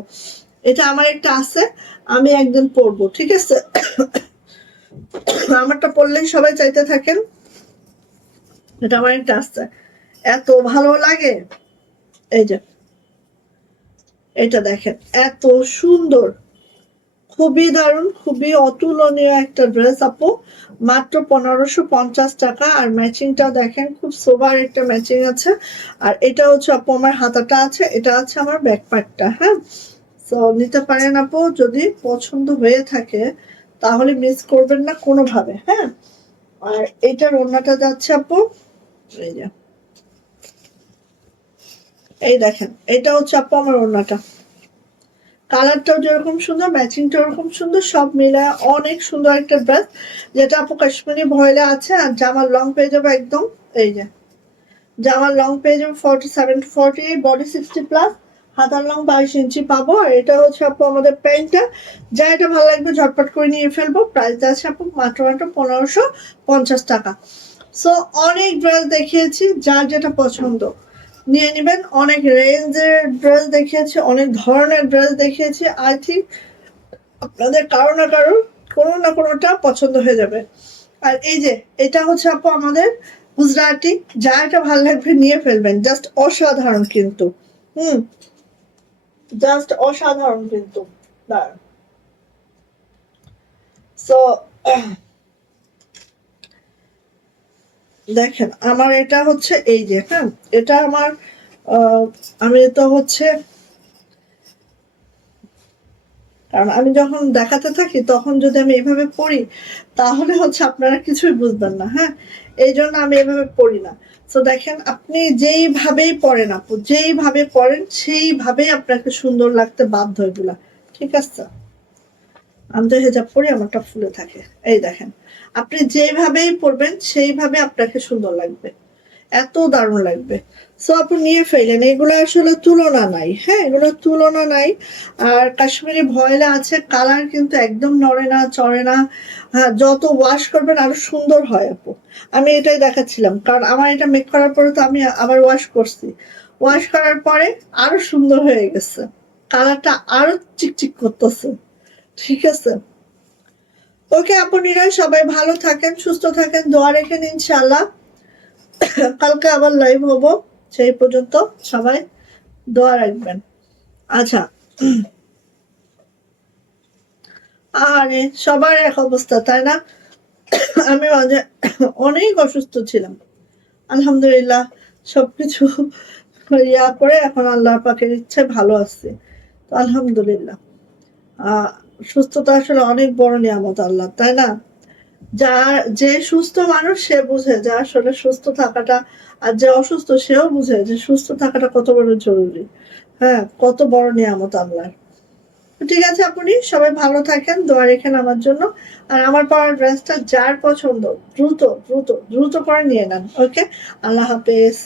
এটা আমার একটা আছে, আমি একদিন পরবো, ঠিক আছে। আমারটা পরলেই সবাই চাইতে থাকেন। এটা আমার একটা আসছে, এত ভালো লাগে। এই যে এটা দেখেন, এত সুন্দর, খুবই দারুণ, খুবই অতুলনীয় একটা ড্রেস আপু। মাত্র 1550 টাকা। আর ম্যাচিংটাও দেখেন, খুব সোবার একটা ম্যাচিং আছে। আর এটা হচ্ছে আপু আমার হাতাটা আছে, এটা আছে আমার ব্যাকপ্যাকটা। হ্যাঁ, তো নিতে পারেন আপু, যদি পছন্দ হয়ে থাকে তাহলে মিস করবেন না কোনোভাবে। হ্যাঁ, আর এইটার ওড়নাটা যাচ্ছে আপু, এই যে এই দেখেন, এটা হচ্ছে আপু আমার ওড়নাটা। কালারটাও যেরকম সুন্দর, ম্যাচিংটা ওরকম সুন্দর, সব মিলে অনেক সুন্দর একটা ড্রেস, যেটা আপু কাশ্মীরি ভয়েলে আছে। আর জামার লং পেয়ে যাবে একদম, এই যে জামার লং পেয়ে যাবে 47 to 48, বডি 60+, হাতার লং 22 ইঞ্চি পাবো। আর এটা হচ্ছে আপু আমাদের প্যান্টটা। যা এটা ভালো লাগবে ঝটপট করে নিয়ে ফেলবো। প্রাইস আছে আপু মাত্র 1550 টাকা। সো অনেক ড্রেস দেখিয়েছি, যার যেটা পছন্দ নিয়ে নেবেন। অনেক রেঞ্জের ড্রেস দেখিয়েছি, অনেক ধরনের ড্রেস দেখিয়েছি। আই থিঙ্ক আপনাদের কারো না কারো কোনো না কোনোটা পছন্দ হয়ে যাবে। আর এই যে এটা হচ্ছে আপু আমাদের গুজরাটি, যা এটা ভালো লাগবে নিয়ে ফেলবেন। জাস্ট অসাধারণ কিন্তু, জাস্ট অসাধারণ কিন্তু। সো দেখেন আমার এটা হচ্ছে এই যে, হ্যাঁ এটা আমার আমি তো হচ্ছে, কারণ আমি যখন দেখাতে থাকি তখন যদি আমি এভাবে পড়ি তাহলে হচ্ছে আপনারা কিছুই বুঝবেন না। হ্যাঁ, এই জন্য আমি এভাবে পড়ি না। তো দেখেন, আপনি যেইভাবেই পড়েন আপু, যেইভাবে পড়েন সেইভাবেই আপনাকে সুন্দর লাগতে বাধ্য এগুলা। ঠিক আছে, আমি তো হেজাব পরি, আমারটা ফুলে থাকে। এই দেখেন, আপনি যেভাবেই পড়বেন সেইভাবে আপনাকে সুন্দর লাগবে, এত দারুণ লাগবে। সো আপনি নিয়ে ফেলেন, এগুলো আসলে তুলনা নাই। হ্যাঁ, এগুলো তুলনা নাই। আর কাশ্মীরি ভয়েলে আছে, কালার কিন্তু একদম নড়ে না, চড়ে না। হ্যাঁ, যত ওয়াশ করবেন আরো সুন্দর হয় আপু। আমি এটাই দেখাচ্ছিলাম, কারণ আমার এটা মেক করার পরে তো আমি আবার ওয়াশ করছি। ওয়াশ করার পরে আরো সুন্দর হয়ে গেছে, কালারটা আরো চিকচিক করতেছে। ঠিক আছে, ওকে আপুনিরা সবাই ভালো থাকেন, সুস্থ থাকেন, দোয়া রেখেন। ইনশাআল্লাহ কালকে আবার লাইভ হব, সেই পর্যন্ত সবাই দোয়া রাখবেন। আচ্ছা, আরে সবার এক অবস্থা তাই না? আমি মাঝে অনেক অসুস্থ ছিলাম, আলহামদুলিল্লাহ সবকিছু ইয়া করে এখন আল্লাহ পাকের ইচ্ছে ভালো আছে। তো আলহামদুলিল্লাহ, আহ সুস্থতা আসলে অনেক বড় নিয়ামত আল্লাহ, তাই না? যার যে সুস্থ মানুষ সে বুঝে যে আসলে সুস্থ থাকাটা, আর যে অসুস্থ সেও বুঝে যে সুস্থ থাকাটা কত বড় জরুরি। হ্যাঁ, কত বড় নিয়ামত আল্লাহর। ঠিক আছে, আপনি সবাই ভালো থাকেন, দোয়া রেখেন আমার জন্য। আর আমার পরার ড্রেসটা যার পছন্দ দ্রুত দ্রুত দ্রুত করে নিয়ে নেন। ওকে, আল্লাহ হাফেজ।